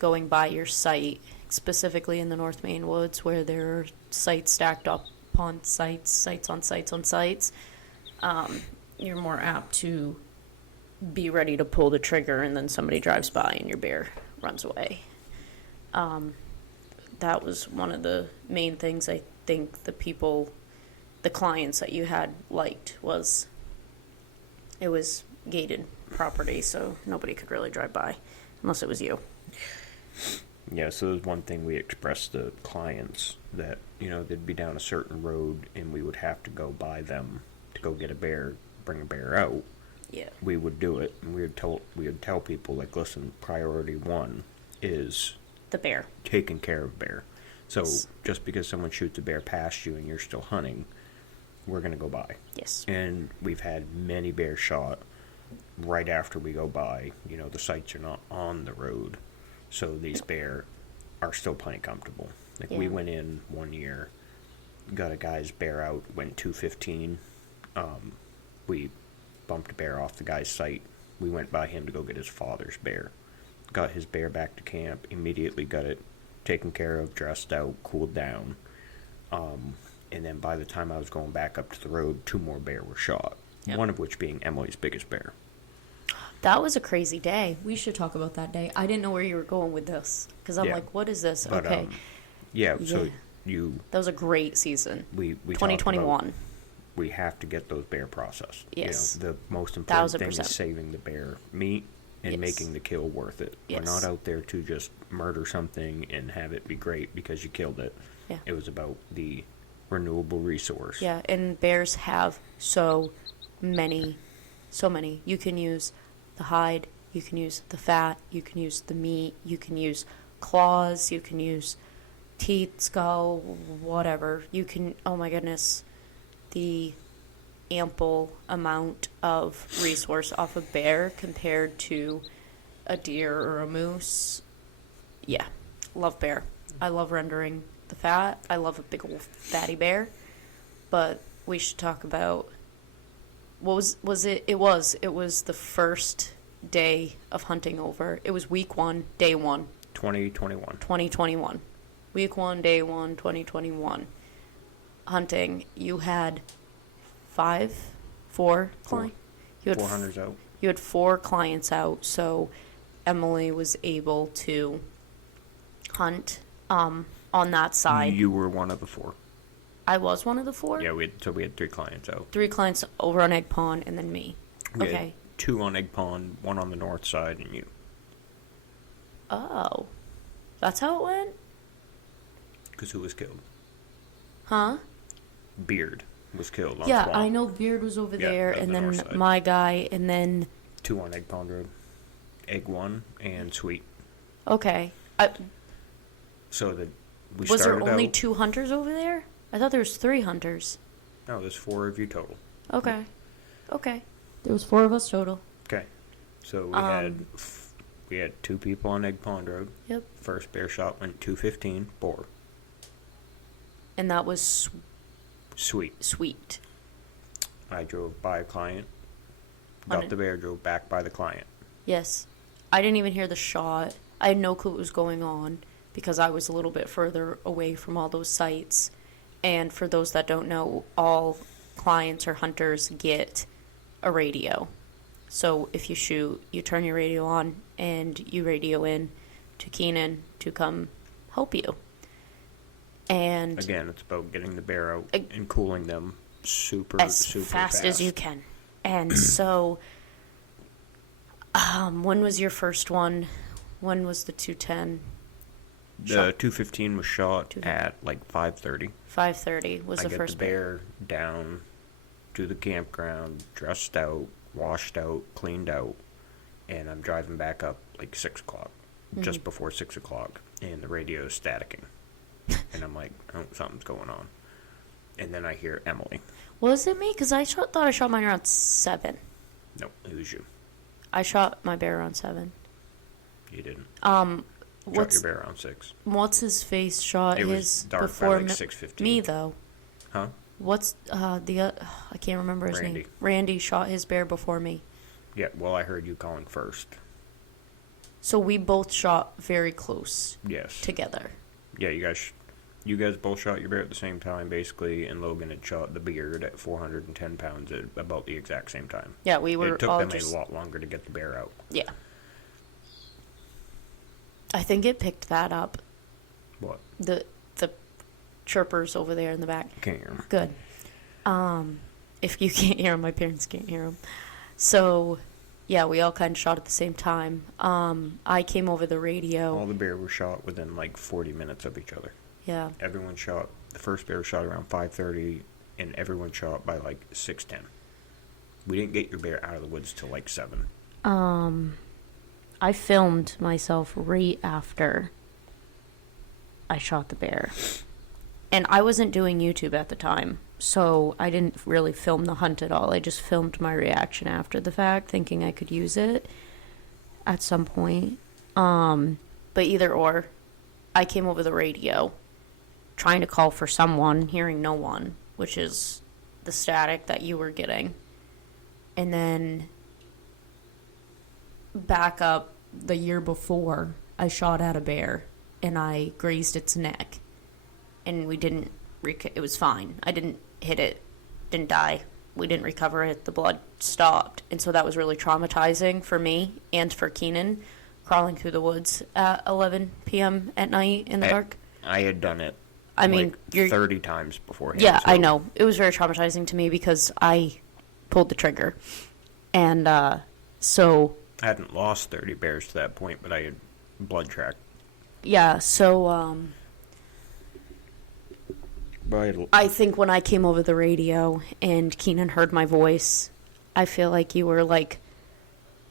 going by your site, specifically in the North Maine Woods where there are sites stacked up on sites, sites on sites on sites, you're more apt to be ready to pull the trigger and then somebody drives by and your bear runs away. That was one of the main things I think the clients that you had liked was it was gated property, so nobody could really drive by unless it was you. Yeah, so there's one thing we expressed to clients that, they'd be down a certain road and we would have to go by them to go get a bear, bring a bear out. Yeah. We would do it, and we would tell people, like, listen, priority 1 is The bear. taking care of bear. So Yes. just because someone shoots a bear past you and you're still hunting, we're going to go by. Yes. And we've had many bears shot right after we go by. The sites are not on the road, so these bear are still plenty comfortable. Like, we Yeah. went in one year, got a guy's bear out, went 215. We bumped a bear off the guy's site. We went by him to go get his father's bear. Got his bear back to camp, immediately got it taken care of, dressed out, cooled down. And then by the time I was going back up to the road, 2 more bear were shot. Yep. One of which being Emily's biggest bear. That was a crazy day. We should talk about that day. I didn't know where you were going with this because I'm Yeah. like, what is this? But, okay. Yeah, so Yeah. That was a great season. we 2021. We have to get those bear processed. Yes. The most important thing 1000%. is saving the bear meat and Yes. making the kill worth it. Yes. We're not out there to just murder something and have it be great because you killed it. Yeah. It was about the renewable resource. Yeah, and bears have so many. You can use the hide, you can use the fat, you can use the meat, you can use claws, you can use teeth, skull, whatever. You can, oh my goodness, the ample amount of resource off a bear compared to a deer or a moose. Yeah, love bear. I love rendering the fat. I love a big old fatty bear. But we should talk about what was it? It was the first day of hunting over. It was week 1, day 1, 2021. 2021. Week 1, day 1, 2021. Hunting. You had 4 clients. You had 400's out. You had 4 clients out, so Emily was able to hunt on that side. You were one of the 4. I was one of the 4? Yeah, we had 3 clients out. 3 clients over on Egg Pond, and then me. We Okay. had 2 on Egg Pond, 1 on the north side, and you. Oh. That's how it went? Because who was killed? Huh? Beard was killed on Yeah, Swamp. I know Beard was over Yeah, there, on and the north then side. my guy, and then... 2 on Egg Pond Road. Egg 1 and Sweet. Okay. So that we Was there started only out. 2 hunters over there? I thought there was 3 hunters. No, there's 4 of you total. Okay. There was 4 of us total. Okay. So we had 2 people on Egg Pond Road. Yep. First bear shot went 215 boar. And that was Sweet. sweet. I drove by a client, On got it. the bear, drove back by the client. Yes. I didn't even hear the shot. I had no clue what was going on because I was a little bit further away from all those sites. And for those that don't know, all clients or hunters get a radio. So if you shoot, you turn your radio on and you radio in to Keenan to come help you. And again, it's about getting the bear out and cooling them super fast as you can. And so, when was your first one? When was the 210? The 215 was shot at like 5:30. 5:30 was the first. I get the bear down to the campground, dressed out, washed out, cleaned out, and I'm driving back up like 6 o'clock, just before 6 o'clock, and the radio is staticking. And I'm like, oh, something's going on. And then I hear Emily. Was it me? Because thought I shot mine around 7. No, it was you. I shot my bear around 7. You didn't. Shot your bear around 6. What's his face shot it his was dark before by like 6:15. me though? Huh? What's I can't remember his name. Randy shot his bear before me. Yeah, well, I heard you calling first. So we both shot very close. Yes. Together. Yeah, you guys both shot your bear at the same time, basically, and Logan had shot the beard at 410 pounds at about the exact same time. Yeah, we were. It took all them a lot longer to get the bear out. Yeah. I think it picked that up. What? The chirpers over there in the back. Can't hear them. Good. If you can't hear them, my parents can't hear them. So, yeah, we all kind of shot at the same time. I came over the radio. All the bear were shot within like 40 minutes of each other. Yeah. Everyone shot. The first bear shot around 5:30, and everyone shot by like 6:10. We didn't get your bear out of the woods till like 7. I filmed myself right after I shot the bear. And I wasn't doing YouTube at the time, so I didn't really film the hunt at all. I just filmed my reaction after the fact, thinking I could use it at some point. But either or, I came over the radio, trying to call for someone, hearing no one, which is the static that you were getting. And then back up the year before, I shot at a bear and I grazed its neck, and we didn't it was fine. I didn't hit it, didn't die. We didn't recover it. The blood stopped. And so that was really traumatizing for me and for Keenan, crawling through the woods at 11 p.m. at night in the dark. I had done it. I mean, like 30 times before. Yeah, so. I know. It was very traumatizing to me because I pulled the trigger. And so I hadn't lost 30 bears to that point, but I had blood tracked. Yeah, so I think when I came over the radio and Keenan heard my voice, I feel like you were like,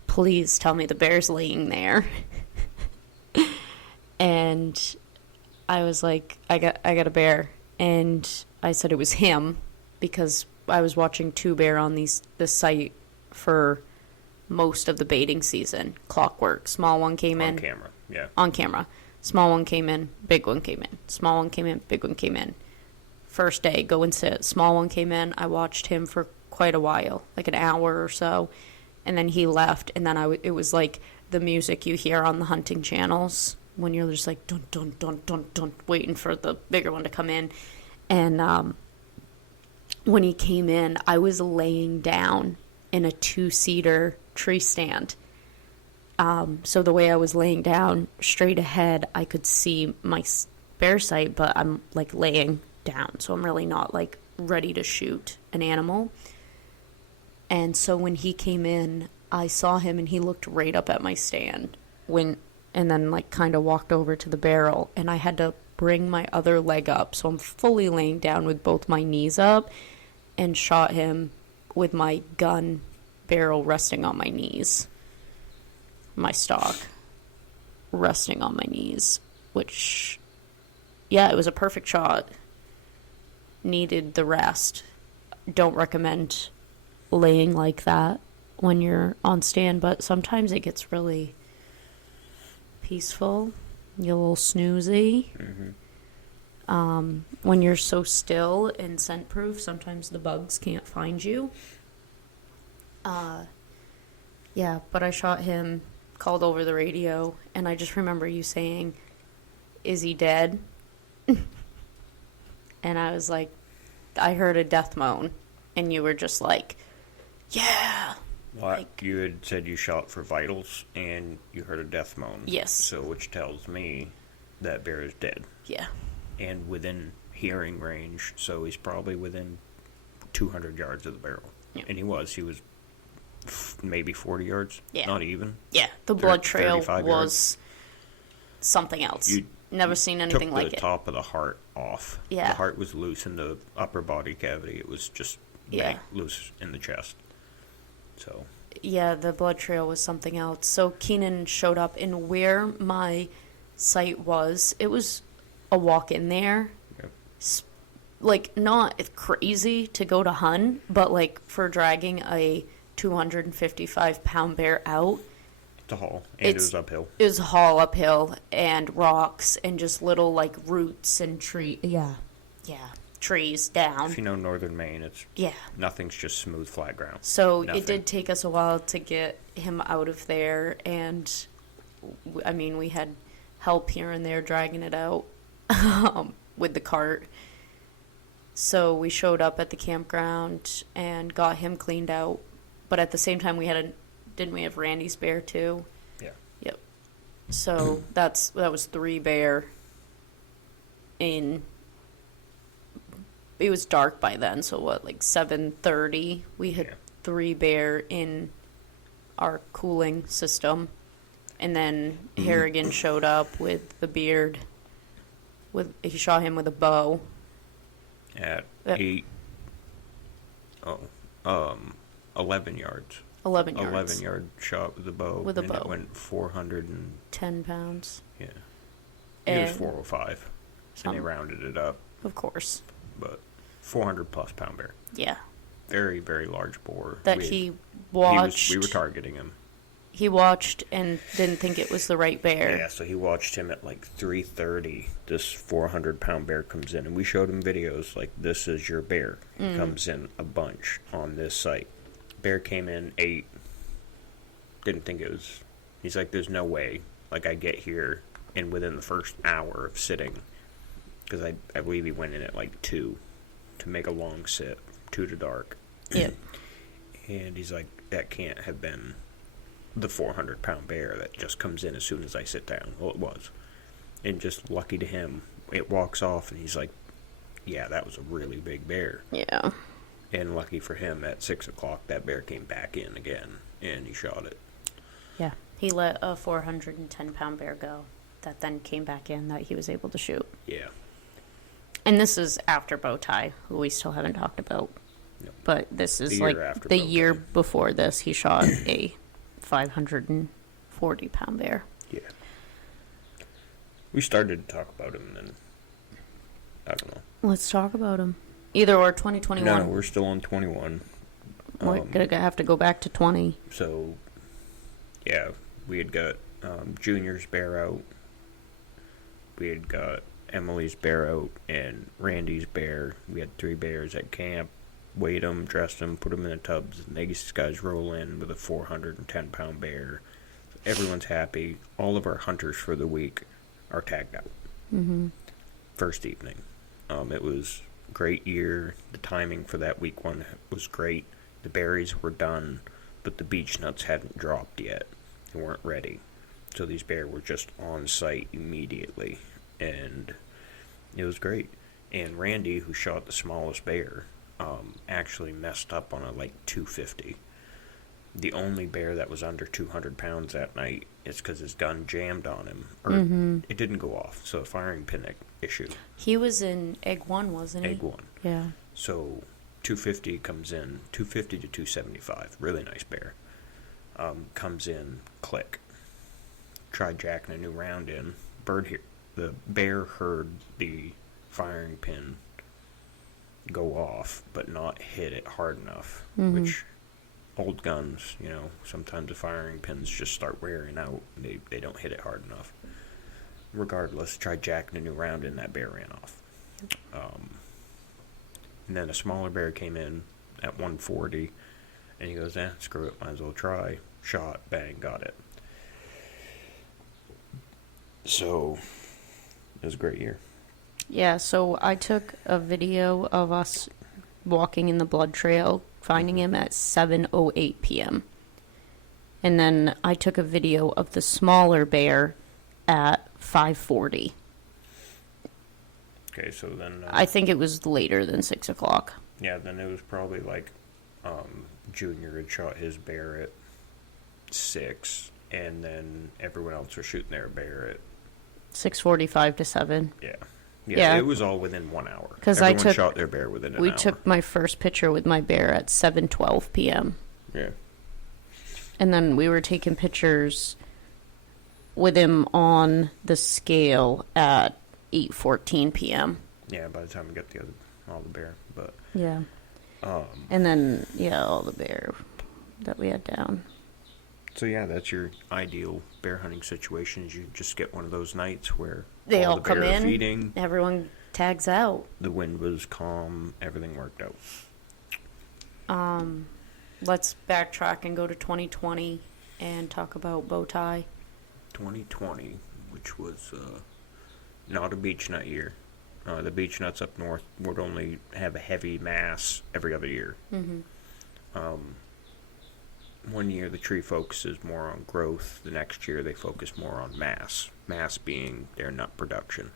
please tell me the bear's laying there. And I was like, I got a bear. And I said it was him because I was watching two bear on this site for most of the baiting season. Clockwork. Small one came in. On camera, yeah. On camera. Small one came in, big one came in. Small one came in, big one came in. First day, go and sit. Small one came in. I watched him for quite a while, like an hour or so. And then he left. And then it was like the music you hear on the hunting channels when you're just like, dun, dun, dun, dun, dun, waiting for the bigger one to come in. And when he came in, I was laying down in a 2-seater tree stand. So the way I was laying down, straight ahead, I could see my bear sight, but I'm like laying down, so I'm really not like ready to shoot an animal. And so when he came in, I saw him and he looked right up at my stand and then like kind of walked over to the barrel, and I had to bring my other leg up, so I'm fully laying down with both my knees up, and shot him with my gun barrel resting on my knees, my stock resting on my knees, which, yeah, it was a perfect shot. Needed the rest. Don't recommend laying like that when you're on stand, but sometimes it gets really peaceful. You get a little snoozy. Mm-hmm. When you're so still and scent proof, sometimes the bugs can't find you. Yeah, but I shot him, called over the radio, and I just remember you saying, "Is he dead?" And I was like, I heard a death moan, and you were just like, "Yeah." Well, Like, you had said you shot for vitals, and you heard a death moan. yes. So, which tells me that bear is dead. Yeah. And within hearing range, so he's probably within 200 yards of the barrel. Yeah. And he was maybe 40 yards. Yeah. Not even. Yeah, the blood trail 35 was yards. something else. You Never seen anything took like the it. top of the heart off. Yeah. The heart was loose in the upper body cavity. It was just Yeah. loose in the chest. So, Yeah, the blood trail was something else. So Keenan showed up, and where my site was, it was a walk in there. yep. Like, not crazy to go to hunt, but like for dragging a 255-pound bear out, To haul. And it was uphill. it was a haul uphill and rocks and just little like roots and trees down. If you know northern Maine, it's Yeah. nothing's just smooth, flat ground. So Nothing. it did take us a while to get him out of there, and I mean, we had help here and there dragging it out with the cart. So we showed up at the campground and got him cleaned out, but at the same time didn't we have Randy's bear too? Yeah. Yep. So that was 3 bear in. It was dark by then, so what, like 7:30? We had Yeah. 3 bear in our cooling system, and then Harrigan showed up with the beard. He shot him with a bow. At Yep. 11 yards. 11 yards. 11-yard shot with a bow. With a and bow. It went 400 and, 10 pounds. yeah. It was And 405. And they some- rounded it up, Of course. but 400 plus pound bear. Yeah. Very, very large boar. That he watched. We were targeting him. He watched and didn't think it was the right bear. Yeah, so he watched him at like 3:30. This 400-pound bear comes in, and we showed him videos like, this is your bear. He comes in a bunch on this site. Bear came in 8. Didn't think it was. He's like, there's no way. Like, I get here, and within the first hour of sitting, because I believe he went in at like 2 to make a long sit, 2 to dark. Yep. And he's like, that can't have been the 400-pound bear that just comes in as soon as I sit down. Well, it was. And just lucky to him, it walks off, and he's like, yeah, that was a really big bear. Yeah. And lucky for him, at 6 o'clock, that bear came back in again, and he shot it. Yeah. He let a 410-pound bear go that then came back in that he was able to shoot. Yeah. And this is after Bowtie, who we still haven't talked about. Nope. But this is The year like after the Bowtie. year before this, he shot a 540-pound bear. Yeah. We started to talk about him, and then, I don't know. Let's talk about him. Either or 2021. No, we're still on 21. We're gonna have to go back to 20. So, yeah, we had got Junior's bear out. We had got Emily's bear out and Randy's bear. We had 3 bears at camp. Weighed them, dressed them, put them in the tubs, and these guys roll in with a 410-pound bear. Everyone's happy. All of our hunters for the week are tagged out. Mm-hmm. First evening. It was a great year. The timing for that week 1 was great. The berries were done, but the beech nuts hadn't dropped yet. They weren't ready. So these bears were just on site immediately. And it was great. And Randy, who shot the smallest bear, actually messed up on a like 250. The only bear that was under 200 pounds that night is because his gun jammed on him. Or it didn't go off. So a firing pin issue. He was in Egg 1, wasn't he? Egg 1. Yeah. So 250 comes in, 250 to 275, really nice bear. Comes in, click. Tried jacking a new round in. The bear heard the firing pin go off, but not hit it hard enough, which old guns, sometimes the firing pins just start wearing out. They don't hit it hard enough. Regardless, tried jacking a new round in, that bear ran off. And then a smaller bear came in at 140, and he goes, screw it, might as well try. shot, bang, got it. So, it was a great year. Yeah, so I took a video of us walking in the blood trail, finding him at 7:08 p.m. And then I took a video of the smaller bear at 5:40. Okay, so then... I think it was later than 6 o'clock. yeah, then it was probably like Junior had shot his bear at 6, and then everyone else was shooting their bear at... 6:45 to 7. Yeah. Yeah. It was all within 1 hour. 'Cause Everyone shot their bear within an hour. We took my first picture with my bear at 7:12 p.m. Yeah. And then we were taking pictures with him on the scale at 8:14 p.m. Yeah, by the time we got all the bear. But Yeah. And then, all the bear that we had down. so yeah, that's your ideal bear hunting situation. Is you just get one of those nights where They all all the come bear are in. feeding, Everyone tags out. the wind was calm, everything worked out. Let's backtrack and go to 2020 and talk about bow tie. 2020, which was not a beech nut year. The beech nuts up north would only have a heavy mass every other year. One year the tree focuses more on growth. The next year they focus more on mass. Mass being their nut production.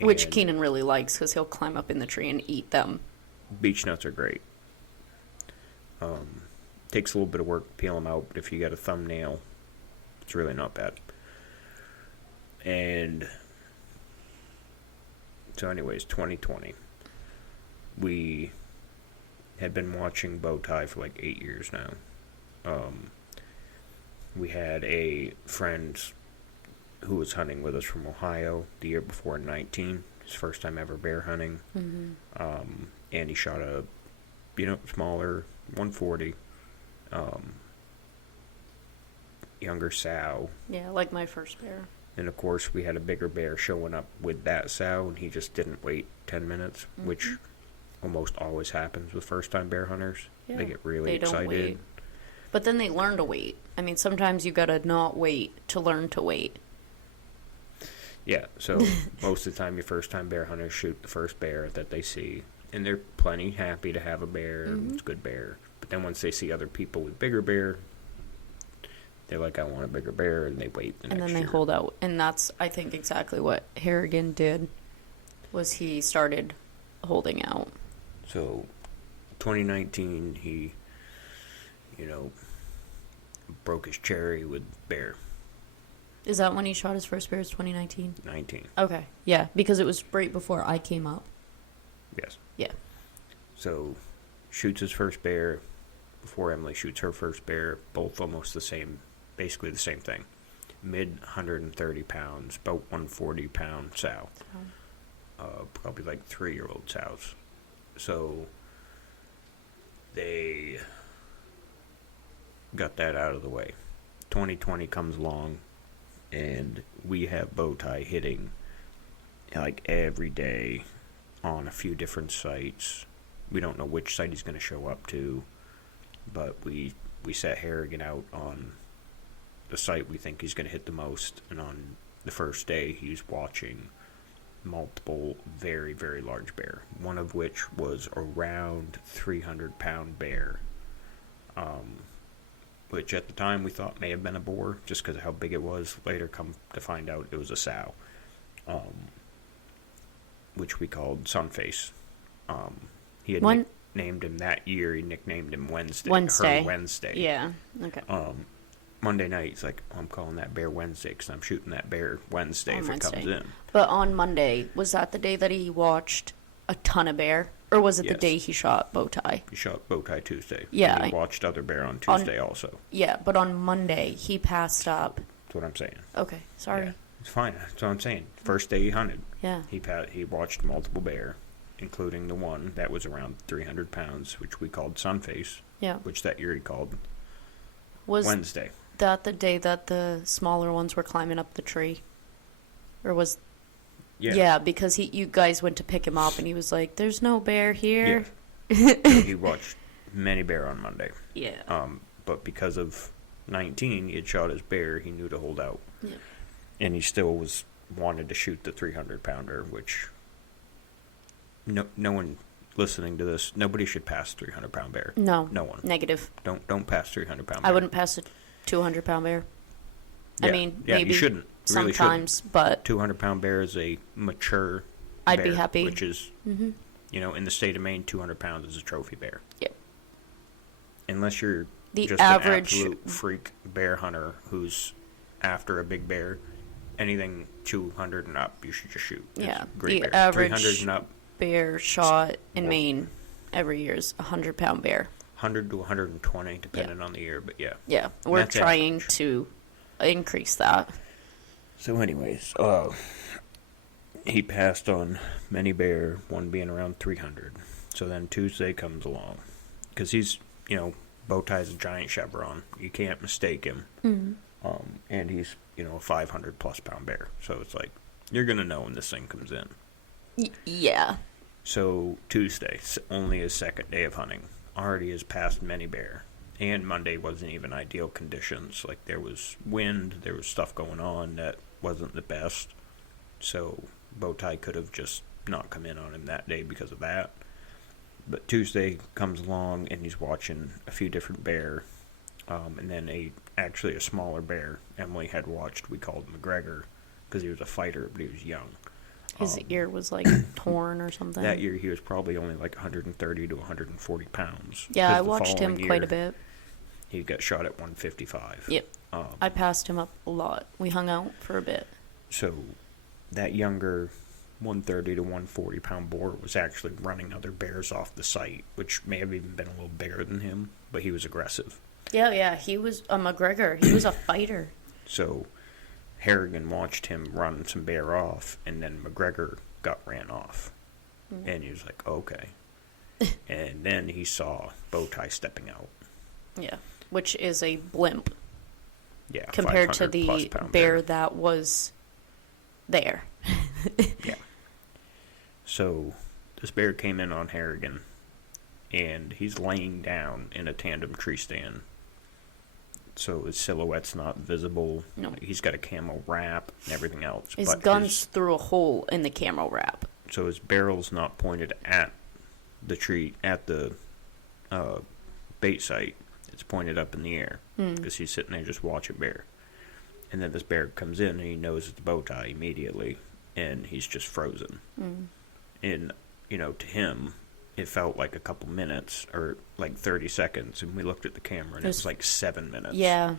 Which And Keenan really likes because he'll climb up in the tree and eat them. beech nuts are great. Takes a little bit of work to peel them out, but if you got a thumbnail, it's really not bad. And so anyways, 2020. We had been watching bow tie for like 8 years now. We had a friend who was hunting with us from Ohio the year before, 19, his first time ever bear hunting. And he shot a, smaller 140, younger sow. Yeah, like my first bear. And of course, we had a bigger bear showing up with that sow, and he just didn't wait 10 minutes, which almost always happens with first-time bear hunters. Yeah, They get really they don't excited. wait. But then they learn to wait. I mean, sometimes you gotta not wait to learn to wait. Yeah, so most of the time, your first-time bear hunters shoot the first bear that they see, and they're plenty happy to have a bear, and it's a good bear. But then once they see other people with bigger bear, they're like, I want a bigger bear, and they wait the next year. And then they hold out. And that's, I think, exactly what Harrigan did, was he started holding out. So, 2019, he, broke his cherry with bear. Is that when he shot his first bear? Is 2019? 19. Okay. Yeah, because it was right before I came up. Yes. Yeah. So, shoots his first bear before Emily shoots her first bear, both almost the same, basically the same thing. Mid 130 pounds, about 140 pound sow. Probably like 3-year-old sows. So, they got that out of the way. 2020 comes along, and we have bow tie hitting like every day on a few different sites. We don't know which site he's going to show up to, but we set Harrigan out on the site we think he's going to hit the most, and on the first day he's watching multiple very, very large bear, one of which was around 300-pound bear, which at the time we thought may have been a boar just because of how big it was. Later come to find out it was a sow, which we called Sunface. He had nicknamed him that year. He nicknamed him Wednesday. Her Wednesday. Yeah. Okay. Monday night, he's like, I'm calling that bear Wednesday because I'm shooting that bear Wednesday if it comes in. But on Monday, was that the day that he watched a ton of bear? Or was it the day he shot bow tie? He shot bow tie Tuesday. Yeah. He watched other bear on Tuesday also. Yeah, but on Monday, he passed up. That's what I'm saying. Okay, sorry. Yeah, it's fine. That's what I'm saying. First day he hunted. Yeah. He watched multiple bear, including the one that was around 300 pounds, which we called Sunface. Yeah. Which that year he called Was Wednesday. that the day that the smaller ones were climbing up the tree? Or was... Yeah, because you guys went to pick him up, and he was like, there's no bear here. Yeah. He watched many bear on Monday. Yeah. But because of 19, he had shot his bear. He knew to hold out. Yep. And he still wanted to shoot the 300-pounder, which no one listening to this, nobody should pass 300-pound bear. No. No one. Negative. Don't pass 300-pound bear. I wouldn't pass a 200-pound bear. Yeah, I mean, yeah, maybe you shouldn't. Really sometimes, shouldn't. but 200-pound bear is a mature I'd bear, be happy. which is, in the state of Maine, 200 pounds is a trophy bear. Yep. Unless you're The just average an absolute freak bear hunter who's after a big bear, anything 200 and up, you should just shoot. Yeah, Great the bear. average 300 and up, bear shot in Maine every year is a 100-pound bear. 100 to 120, depending on the year, but yeah. Yeah, we're That's trying average. to increase that. So anyways, he passed on many bear, one being around 300. So then Tuesday comes along. Because he's, bow tie's a giant chevron. You can't mistake him. And he's, a 500-plus pound bear. So it's like, you're going to know when this thing comes in. Yeah. So Tuesday, only his second day of hunting, already has passed many bear. And Monday wasn't even ideal conditions. Like, there was wind, there was stuff going on that wasn't the best. So Bowtie could have just not come in on him that day because of that. But Tuesday comes along, and he's watching a few different bear. And then actually a smaller bear Emily had watched, we called McGregor, because he was a fighter, but he was young. His ear was like torn or something. That year he was probably only like 130 to 140 pounds. Yeah, I the watched him following quite a year, bit. He got shot at 155. Yep. I passed him up a lot. We hung out for a bit. So that younger 130 to 140 pound boar was actually running other bears off the site, which may have even been a little bigger than him, but he was aggressive. Yeah, he was a McGregor. He was a fighter. So Harrigan watched him run some bear off, and then McGregor got ran off. And he was like, okay. And then he saw Bowtie stepping out. Yeah, which is a blimp. Yeah, compared to 500-plus the pound bear that was there. Yeah. So this bear came in on Harrigan, and he's laying down in a tandem tree stand. So his silhouette's not visible. No. He's got a camo wrap and everything else. His but gun's through a hole in the camo wrap. So his barrel's not pointed at the tree, at the bait site. It's pointed up in the air because he's sitting there just watching bear. And then this bear comes in, and he knows it's Bowtie immediately, and he's just frozen. And, to him, it felt like a couple minutes or like 30 seconds, and we looked at the camera, and it was like 7 minutes. Yeah,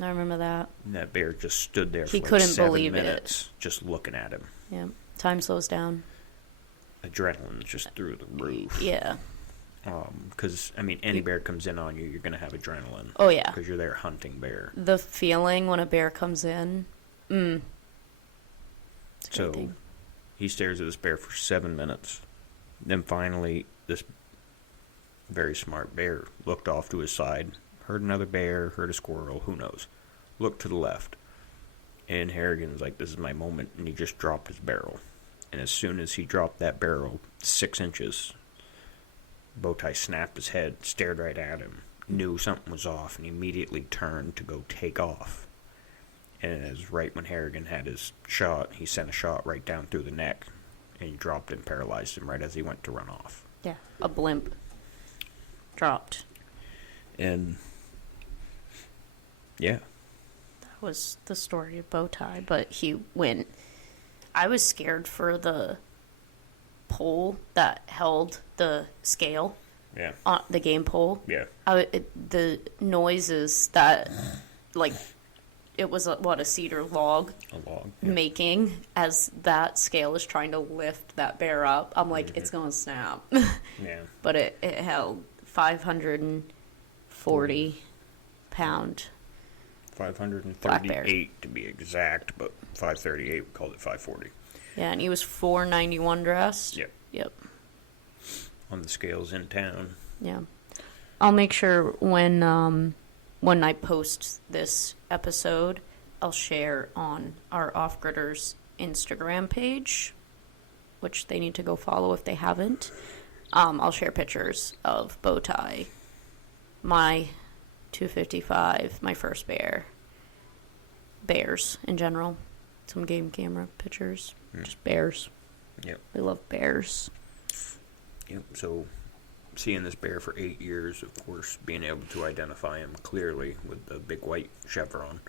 I remember that. And that bear just stood there for He like couldn't 7 believe minutes just looking at him. Yeah, time slows down. Adrenaline's just through the roof. Yeah. Because, any bear comes in on you, you're going to have adrenaline. Oh, yeah. Because you're there hunting bear. The feeling when a bear comes in, it's a great So thing. he stares at this bear for 7 minutes. Then finally, this very smart bear looked off to his side, heard another bear, heard a squirrel, who knows. Looked to the left. And Harrigan's like, this is my moment, and he just dropped his barrel. And as soon as he dropped that barrel 6 inches, Bowtie snapped his head, stared right at him, knew something was off, and immediately turned to go take off. And as right when Harrigan had his shot, he sent a shot right down through the neck, and he dropped him, paralyzed him right as he went to run off. Yeah, a blimp dropped. And yeah, That was the story of Bowtie, but he went. I was scared for the pole that held the scale yeah, on the game pole. yeah. The noises that, like, it was a cedar log A log. Yeah. making as that scale is trying to lift that bear up. I'm like, it's going to snap. Yeah. But it held 540 pound. 538 to be exact, but 538, we called it 540. Yeah, and he was 491 dressed. Yep. Yep. On the scales in town. Yeah. I'll make sure when I post this episode, I'll share on our Off-Gridders Instagram page, which they need to go follow if they haven't. I'll share pictures of Bowtie, my 255, my first bear. Bears in general. Some game camera pictures. Just bears. Yep. We love bears. Yep. So, seeing this bear for 8 years, of course, being able to identify him clearly with the big white chevron,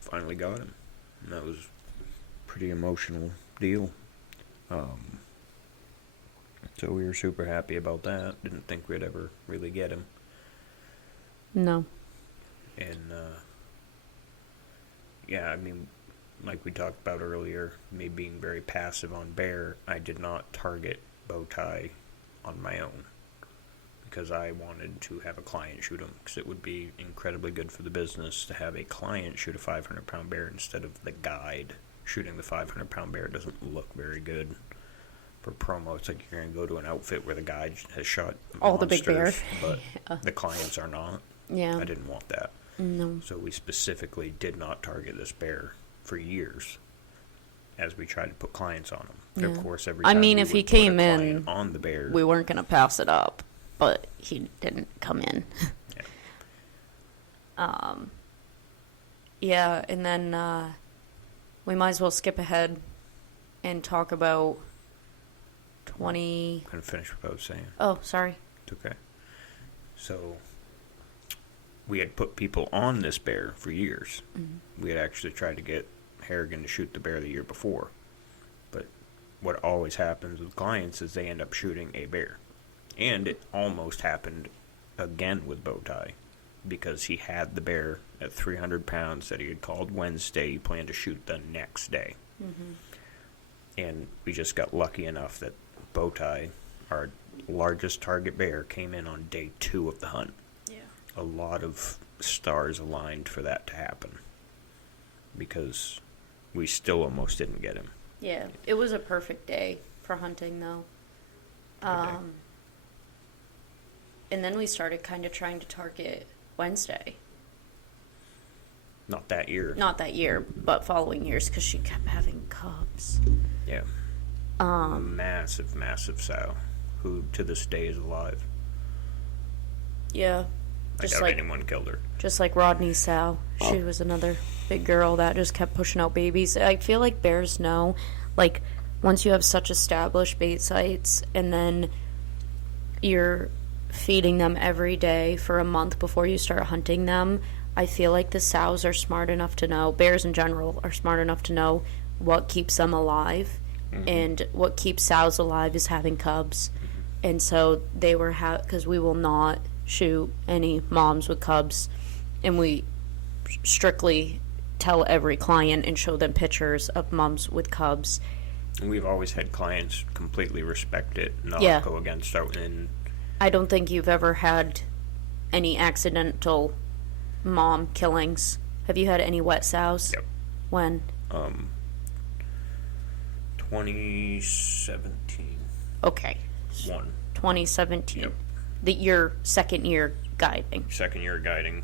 finally got him. And that was a pretty emotional deal. So we were super happy about that. Didn't think we'd ever really get him. No. And, yeah, I mean, like we talked about earlier, me being very passive on bear, I did not target Bowtie on my own because I wanted to have a client shoot him, because it would be incredibly good for the business to have a client shoot a 500-pound bear instead of the guide shooting the 500-pound bear. It doesn't look very good for promo. It's like you're going to go to an outfit where the guide has shot all the big bears, but the clients are not. Yeah. I didn't want that. No. So we specifically did not target this bear for years as we tried to put clients on him. Yeah. Of course, every time if we he would put a came client in on the bear, we weren't going to pass it up, but he didn't come in. Yeah. Yeah, and then we might as well skip ahead and talk about 20... Couldn't finish what I was saying. Oh, sorry. It's okay. So we had put people on this bear for years. Mm-hmm. We had actually tried to get Harrigan to shoot the bear the year before. But what always happens with clients is they end up shooting a bear. And it almost happened again with Bowtie, because he had the bear at 300 pounds that he had called Wednesday. He planned to shoot the next day. Mm-hmm. And we just got lucky enough that Bowtie, our largest target bear, came in on day 2 of the hunt. Yeah. A lot of stars aligned for that to happen, because we still almost didn't get him. Yeah, it was a perfect day for hunting, though. Good day. And then we started kind of trying to target Wednesday. Not that year. Not that year, but following years, because she kept having cubs. Yeah. Massive, massive sow, who to this day is alive. Yeah. I doubt anyone killed her. Just like Rodney's sow. She was another big girl that just kept pushing out babies. I feel like bears know, like, once you have such established bait sites and then you're feeding them every day for a month before you start hunting them, I feel like the sows are smart enough to know, bears in general are smart enough to know what keeps them alive. Mm-hmm. And what keeps sows alive is having cubs. Mm-hmm. And so they were, because we will not shoot any moms with cubs, and we strictly tell every client and show them pictures of moms with cubs. And we've always had clients completely respect it, not go against it. And I don't think you've ever had any accidental mom killings. Have you had any wet sows? Yep. When? 2017. Okay. 2017. Yep. Your second year guiding. Second year guiding.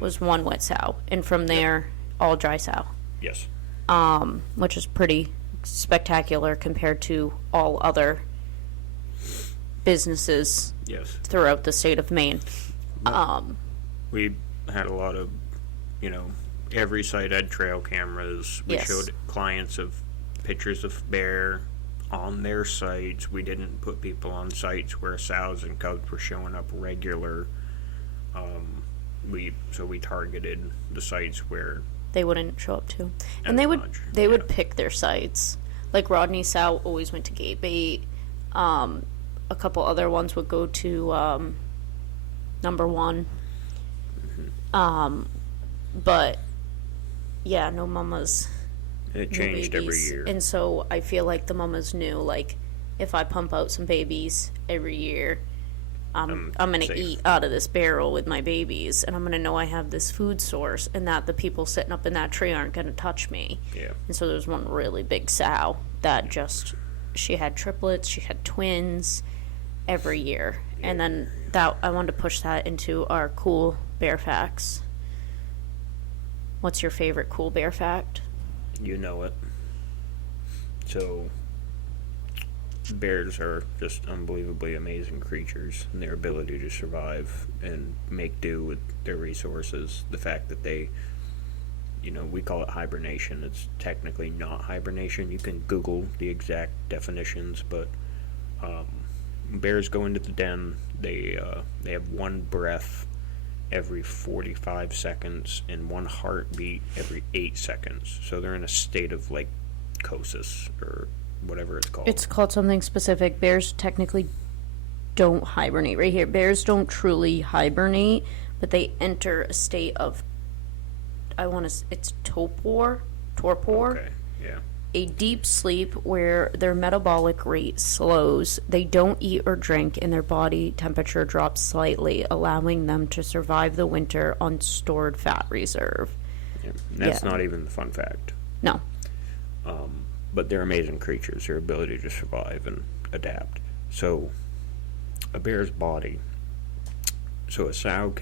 Was one wet sow. And from there, all dry sow. Yes. Which is pretty spectacular compared to all other businesses throughout the state of Maine. We had a lot of, every site had trail cameras. We showed clients of pictures of bear on their sites. We didn't put people on sites where sows and cubs were showing up regular. We targeted the sites where they wouldn't show up to, and they would pick their sites. Like Rodney sow always went to gate bait. A couple other ones would go to number 1. But yeah, no mamas. It changed every year. And so I feel like the mamas knew, like, if I pump out some babies every year, I'm going to eat out of this barrel with my babies, and I'm going to know I have this food source, and that the people sitting up in that tree aren't going to touch me. Yeah. And so there's one really big sow that she had triplets, she had twins every year. Yeah. And then I wanted to push that into our cool bear facts. What's your favorite cool bear fact? You know it. So, bears are just unbelievably amazing creatures, and their ability to survive and make do with their resources. The fact that they, we call it hibernation. It's technically not hibernation. You can Google the exact definitions, but bears go into the den. They have one breath every 45 seconds and one heartbeat every 8 seconds. So they're in a state of like cosis or whatever it's called. It's called something specific. Bears technically don't hibernate right here. Bears don't truly hibernate, but they enter a state of, it's torpor, Okay, yeah. a deep sleep where their metabolic rate slows. They don't eat or drink, and their body temperature drops slightly, allowing them to survive the winter on stored fat reserve. Yeah. That's not even the fun fact. No. But they're amazing creatures, their ability to survive and adapt. So, a bear's body. So, a sow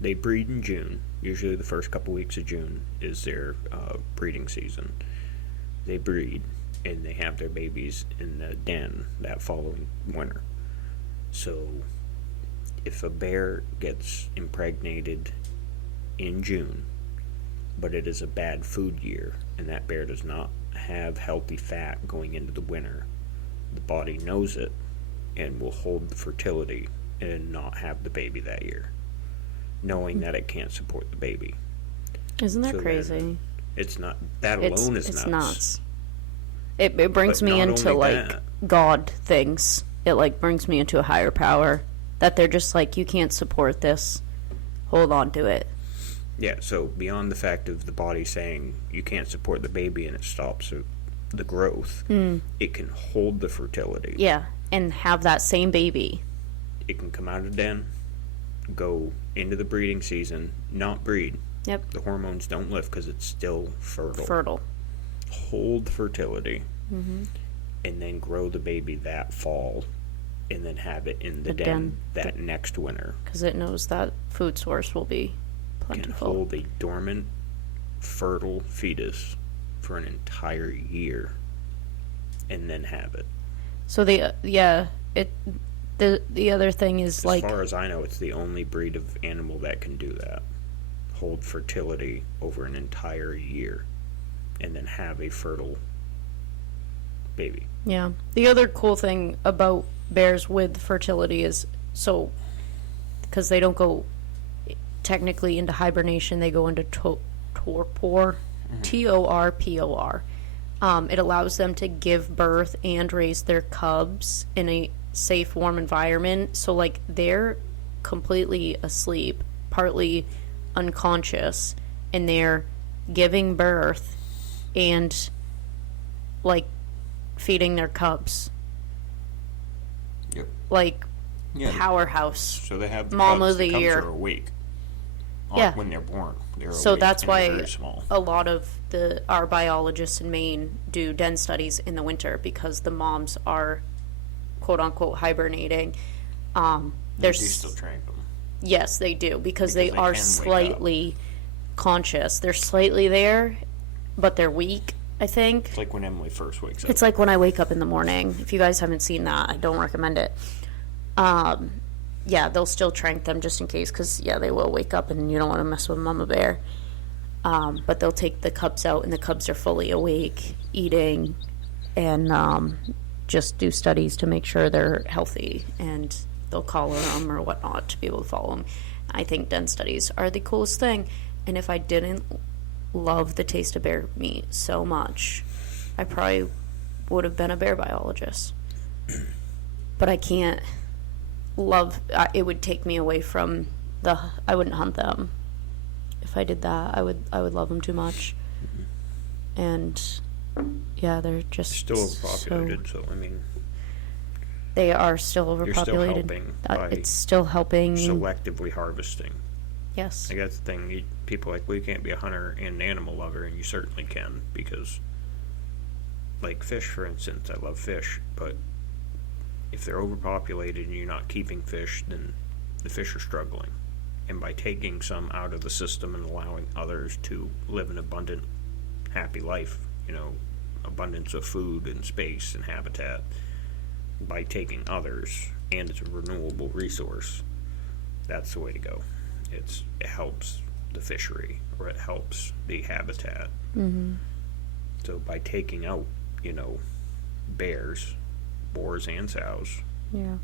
they breed in June. Usually, the first couple weeks of June is their breeding season. They breed, and they have their babies in the den that following winter. So, if a bear gets impregnated in June, but it is a bad food year, and that bear does not have healthy fat going into the winter, the body knows it and will hold the fertility and not have the baby that year, knowing that it can't support the baby. Isn't that crazy? It's not, that alone is nuts. It's nuts. It brings me into like God things. It like brings me into a higher power that they're just like, you can't support this, hold on to it. Yeah, so beyond the fact of the body saying you can't support the baby and it stops the growth, it can hold the fertility. Yeah, and have that same baby. It can come out of the den, go into the breeding season, not breed. Yep. The hormones don't lift because it's still fertile. Hold fertility, and then grow the baby that fall, and then have it in the den that next winter. Because it knows that food source will be plentiful. Can hold a dormant, fertile fetus for an entire year, and then have it. So the other thing is, as far as I know, it's the only breed of animal that can do that. Hold fertility over an entire year, and then have a fertile baby. Yeah. The other cool thing about bears with fertility is, so, because they don't go technically into hibernation, they go into torpor, Torpor. It allows them to give birth and raise their cubs in a safe, warm environment. So, like, they're completely asleep, partly unconscious, and they're giving birth and, like, feeding their cubs. Yep. Like, powerhouse. So they have mom cubs. of the cubs year. Are awake. When they're born. They're so awake, that's why very small. a lot of our biologists in Maine do den studies in the winter, because the moms are quote unquote hibernating. They do still train them. Yes, they do, because they are slightly conscious. They're slightly there, but they're weak, I think. It's like when Emily first wakes up. It's like when I wake up in the morning. If you guys haven't seen that, I don't recommend it. Yeah, they'll still trank them just in case, because, they will wake up and you don't want to mess with mama bear. But they'll take the cubs out, and the cubs are fully awake, eating, and just do studies to make sure they're healthy, and they'll collar them or whatnot to be able to follow them. I think den studies are the coolest thing, and if I didn't love the taste of bear meat so much, I probably would have been a bear biologist. But I can't it would take me away from I wouldn't hunt them. If I did that, I would love them too much. And they're just still overpopulated, so I mean, they are still overpopulated. It's still helping selectively harvesting. Yes. Like, that's the thing. People are like, well, you can't be a hunter and an animal lover, and you certainly can, because, like, fish, for instance, I love fish, but if they're overpopulated and you're not keeping fish, then the fish are struggling. And by taking some out of the system and allowing others to live an abundant, happy life, abundance of food and space and habitat, by taking others, and it's a renewable resource, that's the way to go. It helps the fishery, or it helps the habitat. Mm-hmm. So by taking out, bears, boars, and sows, Yeah.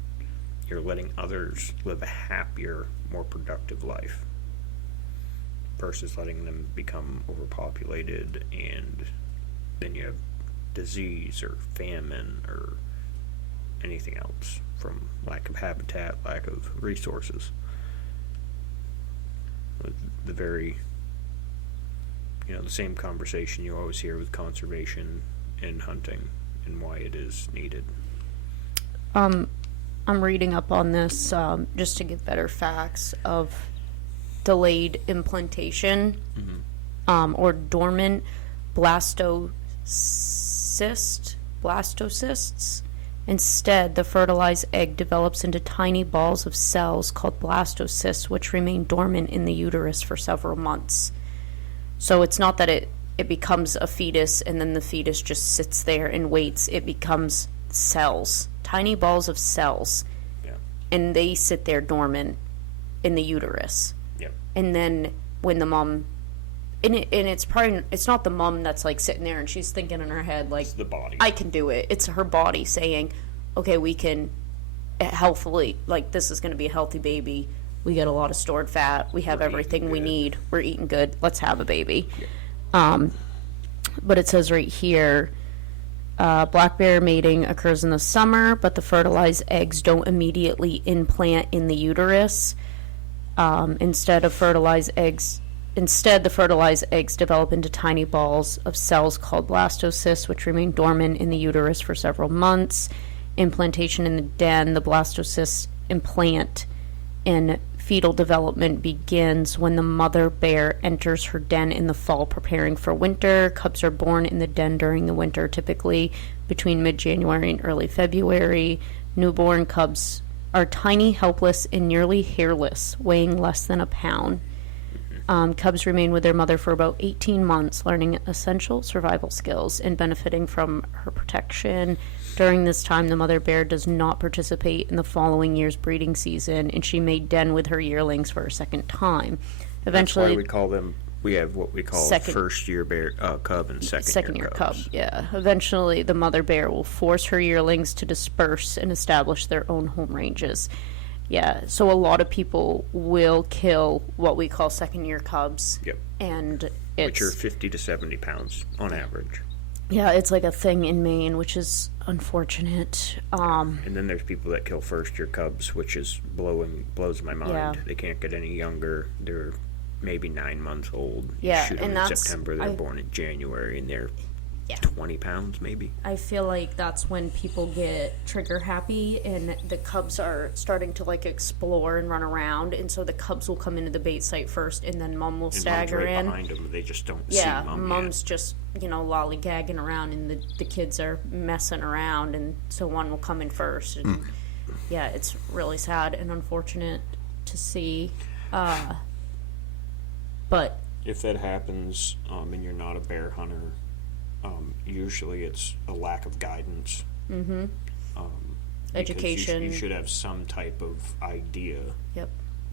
you're letting others live a happier, more productive life versus letting them become overpopulated, and then you have disease or famine or anything else from lack of habitat, lack of resources. The very, the same conversation you always hear with conservation and hunting and why it is needed. I'm reading up on this just to get better facts of delayed implantation, or dormant blastocysts. Instead, the fertilized egg develops into tiny balls of cells called blastocysts, which remain dormant in the uterus for several months. So it's not that it becomes a fetus and then the fetus just sits there and waits. It becomes cells, tiny balls of cells, and they sit there dormant in the uterus. Yep. And then when the mom, it's not the mom that's like sitting there and she's thinking in her head like, It's the body. I can do it. It's her body saying, okay, we can healthfully, like, this is going to be a healthy baby. We get a lot of stored fat. We have everything we need. We're eating good. Let's have a baby. Yeah. But it says right here, black bear mating occurs in the summer, but the fertilized eggs don't immediately implant in the uterus. Instead, the fertilized eggs develop into tiny balls of cells called blastocysts, which remain dormant in the uterus for several months. Implantation in the den, the blastocysts implant, and fetal development begins when the mother bear enters her den in the fall, preparing for winter. Cubs are born in the den during the winter, typically between mid-January and early February. Newborn cubs are tiny, helpless, and nearly hairless, weighing less than a pound. Cubs remain with their mother for about 18 months, learning essential survival skills and benefiting from her protection. During this time, the mother bear does not participate in the following year's breeding season, and she may den with her yearlings for a second time. Eventually, that's why we call them. We have what we call first year bear cub and second year cub. Yeah. Eventually, the mother bear will force her yearlings to disperse and establish their own home ranges. Yeah, so a lot of people will kill what we call second-year cubs. Yep. And which are 50 to 70 pounds on average. Yeah, it's like a thing in Maine, which is unfortunate. And then there's people that kill first-year cubs, which is blows my mind. Yeah. They can't get any younger. They're maybe 9 months old. Yeah, you shoot and them in September. They're born in January, and they're 20 pounds maybe. I feel like that's when people get trigger happy and the cubs are starting to like explore and run around, and so the cubs will come into the bait site first and then mom will stagger Mom's right in behind them. They just don't see mom's just lollygagging around and the kids are messing around, and so one will come in first, and yeah, it's really sad and unfortunate to see, but if that happens and you're not a bear hunter, usually it's a lack of guidance. Mm-hmm. Education. You should have some type of idea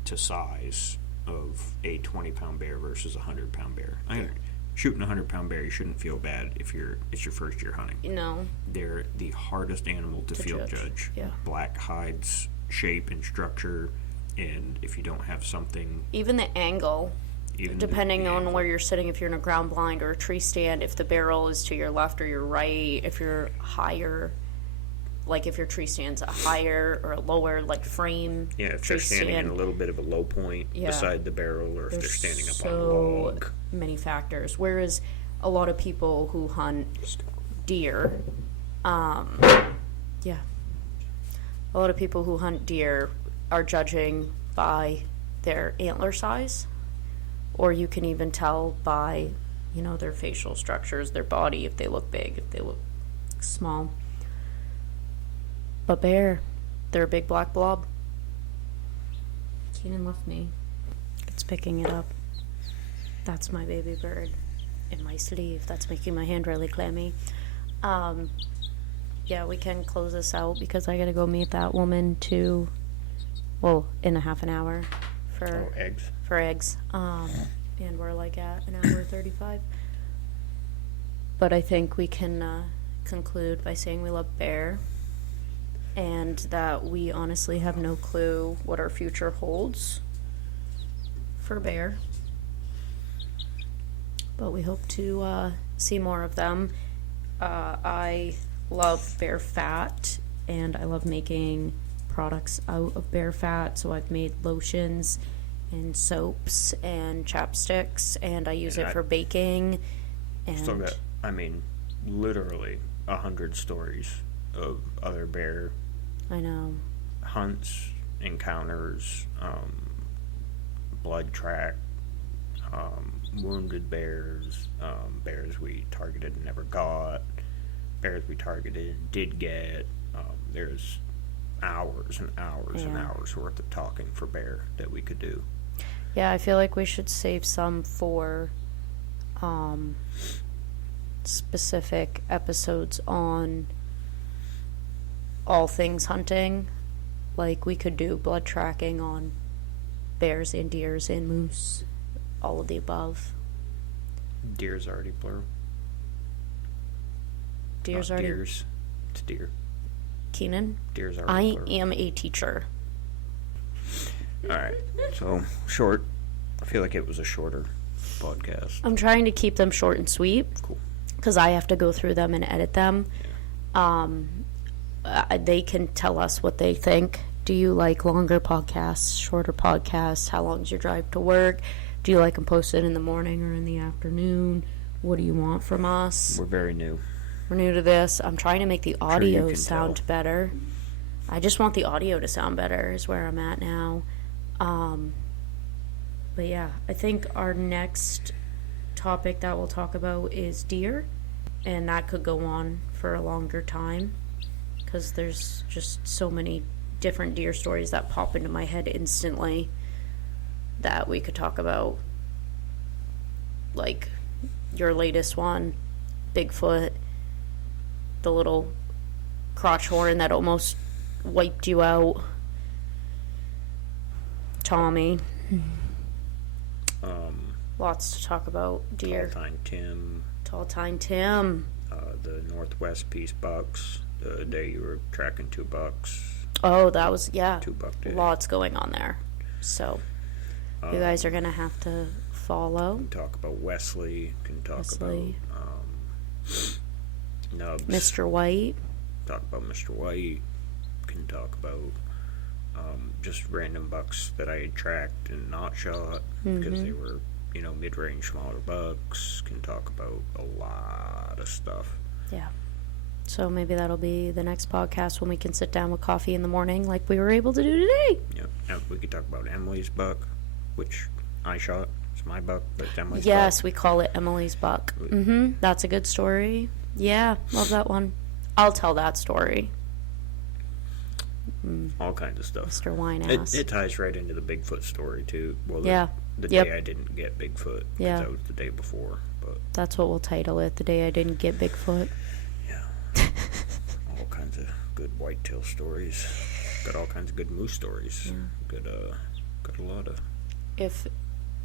to size of a 20-pound bear versus a 100-pound bear. Shooting a 100-pound bear, you shouldn't feel bad if it's your first year hunting. No. They're the hardest animal to field judge. Yeah. Black hides, shape and structure, and if you don't have something... Even the angle... Depending on where you're sitting, if you're in a ground blind or a tree stand, if the barrel is to your left or your right, if you're higher, like if your tree stand's a higher or a lower, like frame. Yeah, if they're standing in a little bit of a low point beside the barrel, or if they're standing up on a log. Many factors. Whereas a lot of people who hunt deer, a lot of people who hunt deer are judging by their antler size. Or you can even tell by, their facial structures, their body, if they look big, if they look small. But bear, they're a big black blob. Keenan left me. It's picking it up. That's my baby bird in my sleeve. That's making my hand really clammy. yeah, we can close this out because I gotta go meet that woman in a half an hour for eggs. for eggs. And we're like at an hour 35. But I think we can conclude by saying we love bear and that we honestly have no clue what our future holds for bear. But we hope to see more of them. I love bear fat, and I love making products out of bear fat. So I've made lotions and soaps and chapsticks, and I use it for baking. And Still got, literally 100 stories of other bear I know. hunts, encounters, blood track, wounded bears, bears we targeted and never got, bears we targeted and did get. There's hours and hours and hours worth of talking for bear that we could do. Yeah, I feel like we should save some for specific episodes on all things hunting. Like we could do blood tracking on bears and deers and moose, all of the above. Deer's already plural. Deer's Not already. deers. It's deer. Keenan, Deer's already I plural. am a teacher. Alright, so short. I feel like it was a shorter podcast. I'm trying to keep them short and sweet. Cool. Because I have to go through them and edit them. They can tell us what they think. Do you like longer podcasts, shorter podcasts? How long's your drive to work? Do you like them posted in the morning or in the afternoon? What do you want from us? We're very new. We're new to this. I'm trying to make the audio can sound tell. better. I just want the audio to sound better is where I'm at now. But yeah, I think our next topic that we'll talk about is deer. And that could go on for a longer time. Because there's just so many different deer stories that pop into my head instantly that we could talk about. Like your latest one, Bigfoot, the little crotch horn that almost wiped you out, Tommy. Lots to talk about. Deer. Tall Tine Tim. The Northwest Peace Bucks. The day you were tracking 2 bucks. Oh, that was, yeah. 2 buck day. Lots going on there. So, you guys are going to have to follow. Can talk about Wesley. Can talk Wesley. about Nubs. Mr. White. Talk about Mr. White. Can talk about just random bucks that I had tracked and not shot because they were, mid-range smaller bucks. Can talk about a lot of stuff. Yeah. So maybe that'll be the next podcast when we can sit down with coffee in the morning like we were able to do today. Yeah. We could talk about Emily's buck, which I shot. It's my buck, but it's Emily's buck. Yes, we call it Emily's buck. That's a good story. Yeah, love that one. I'll tell that story. All kinds of stuff. Mr. Wineass. It ties right into the Bigfoot story, too. Well, Yeah. the Yep. day I didn't get Bigfoot. Yeah. That was the day before. But That's what we'll title it, The Day I Didn't Get Bigfoot. yeah. All kinds of good whitetail stories. Got all kinds of good moose stories. Got a lot of... If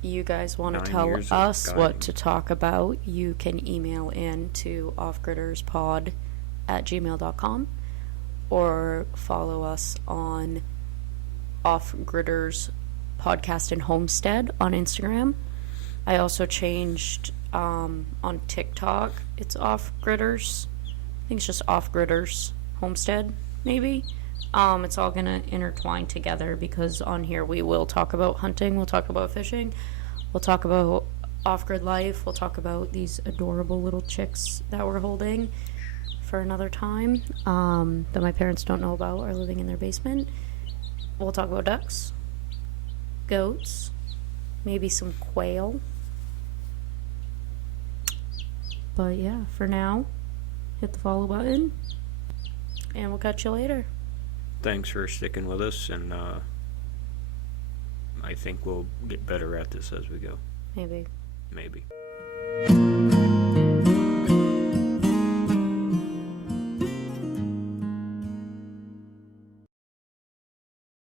you guys want to 9 tell years of us guiding. what to talk about, you can email in to offgridderspod@gmail.com or follow us on Offgridders Podcast and Homestead on Instagram. I also changed on TikTok. It's Offgridders. I think it's just Offgridders Homestead, maybe. It's all going to intertwine together because on here we will talk about hunting, we'll talk about fishing, we'll talk about off-grid life, we'll talk about these adorable little chicks that we're holding for another time that my parents don't know about are living in their basement. We'll talk about ducks, goats, maybe some quail. But yeah, for now, hit the follow button, and we'll catch you later. Thanks for sticking with us, and I think we'll get better at this as we go. Maybe. Maybe.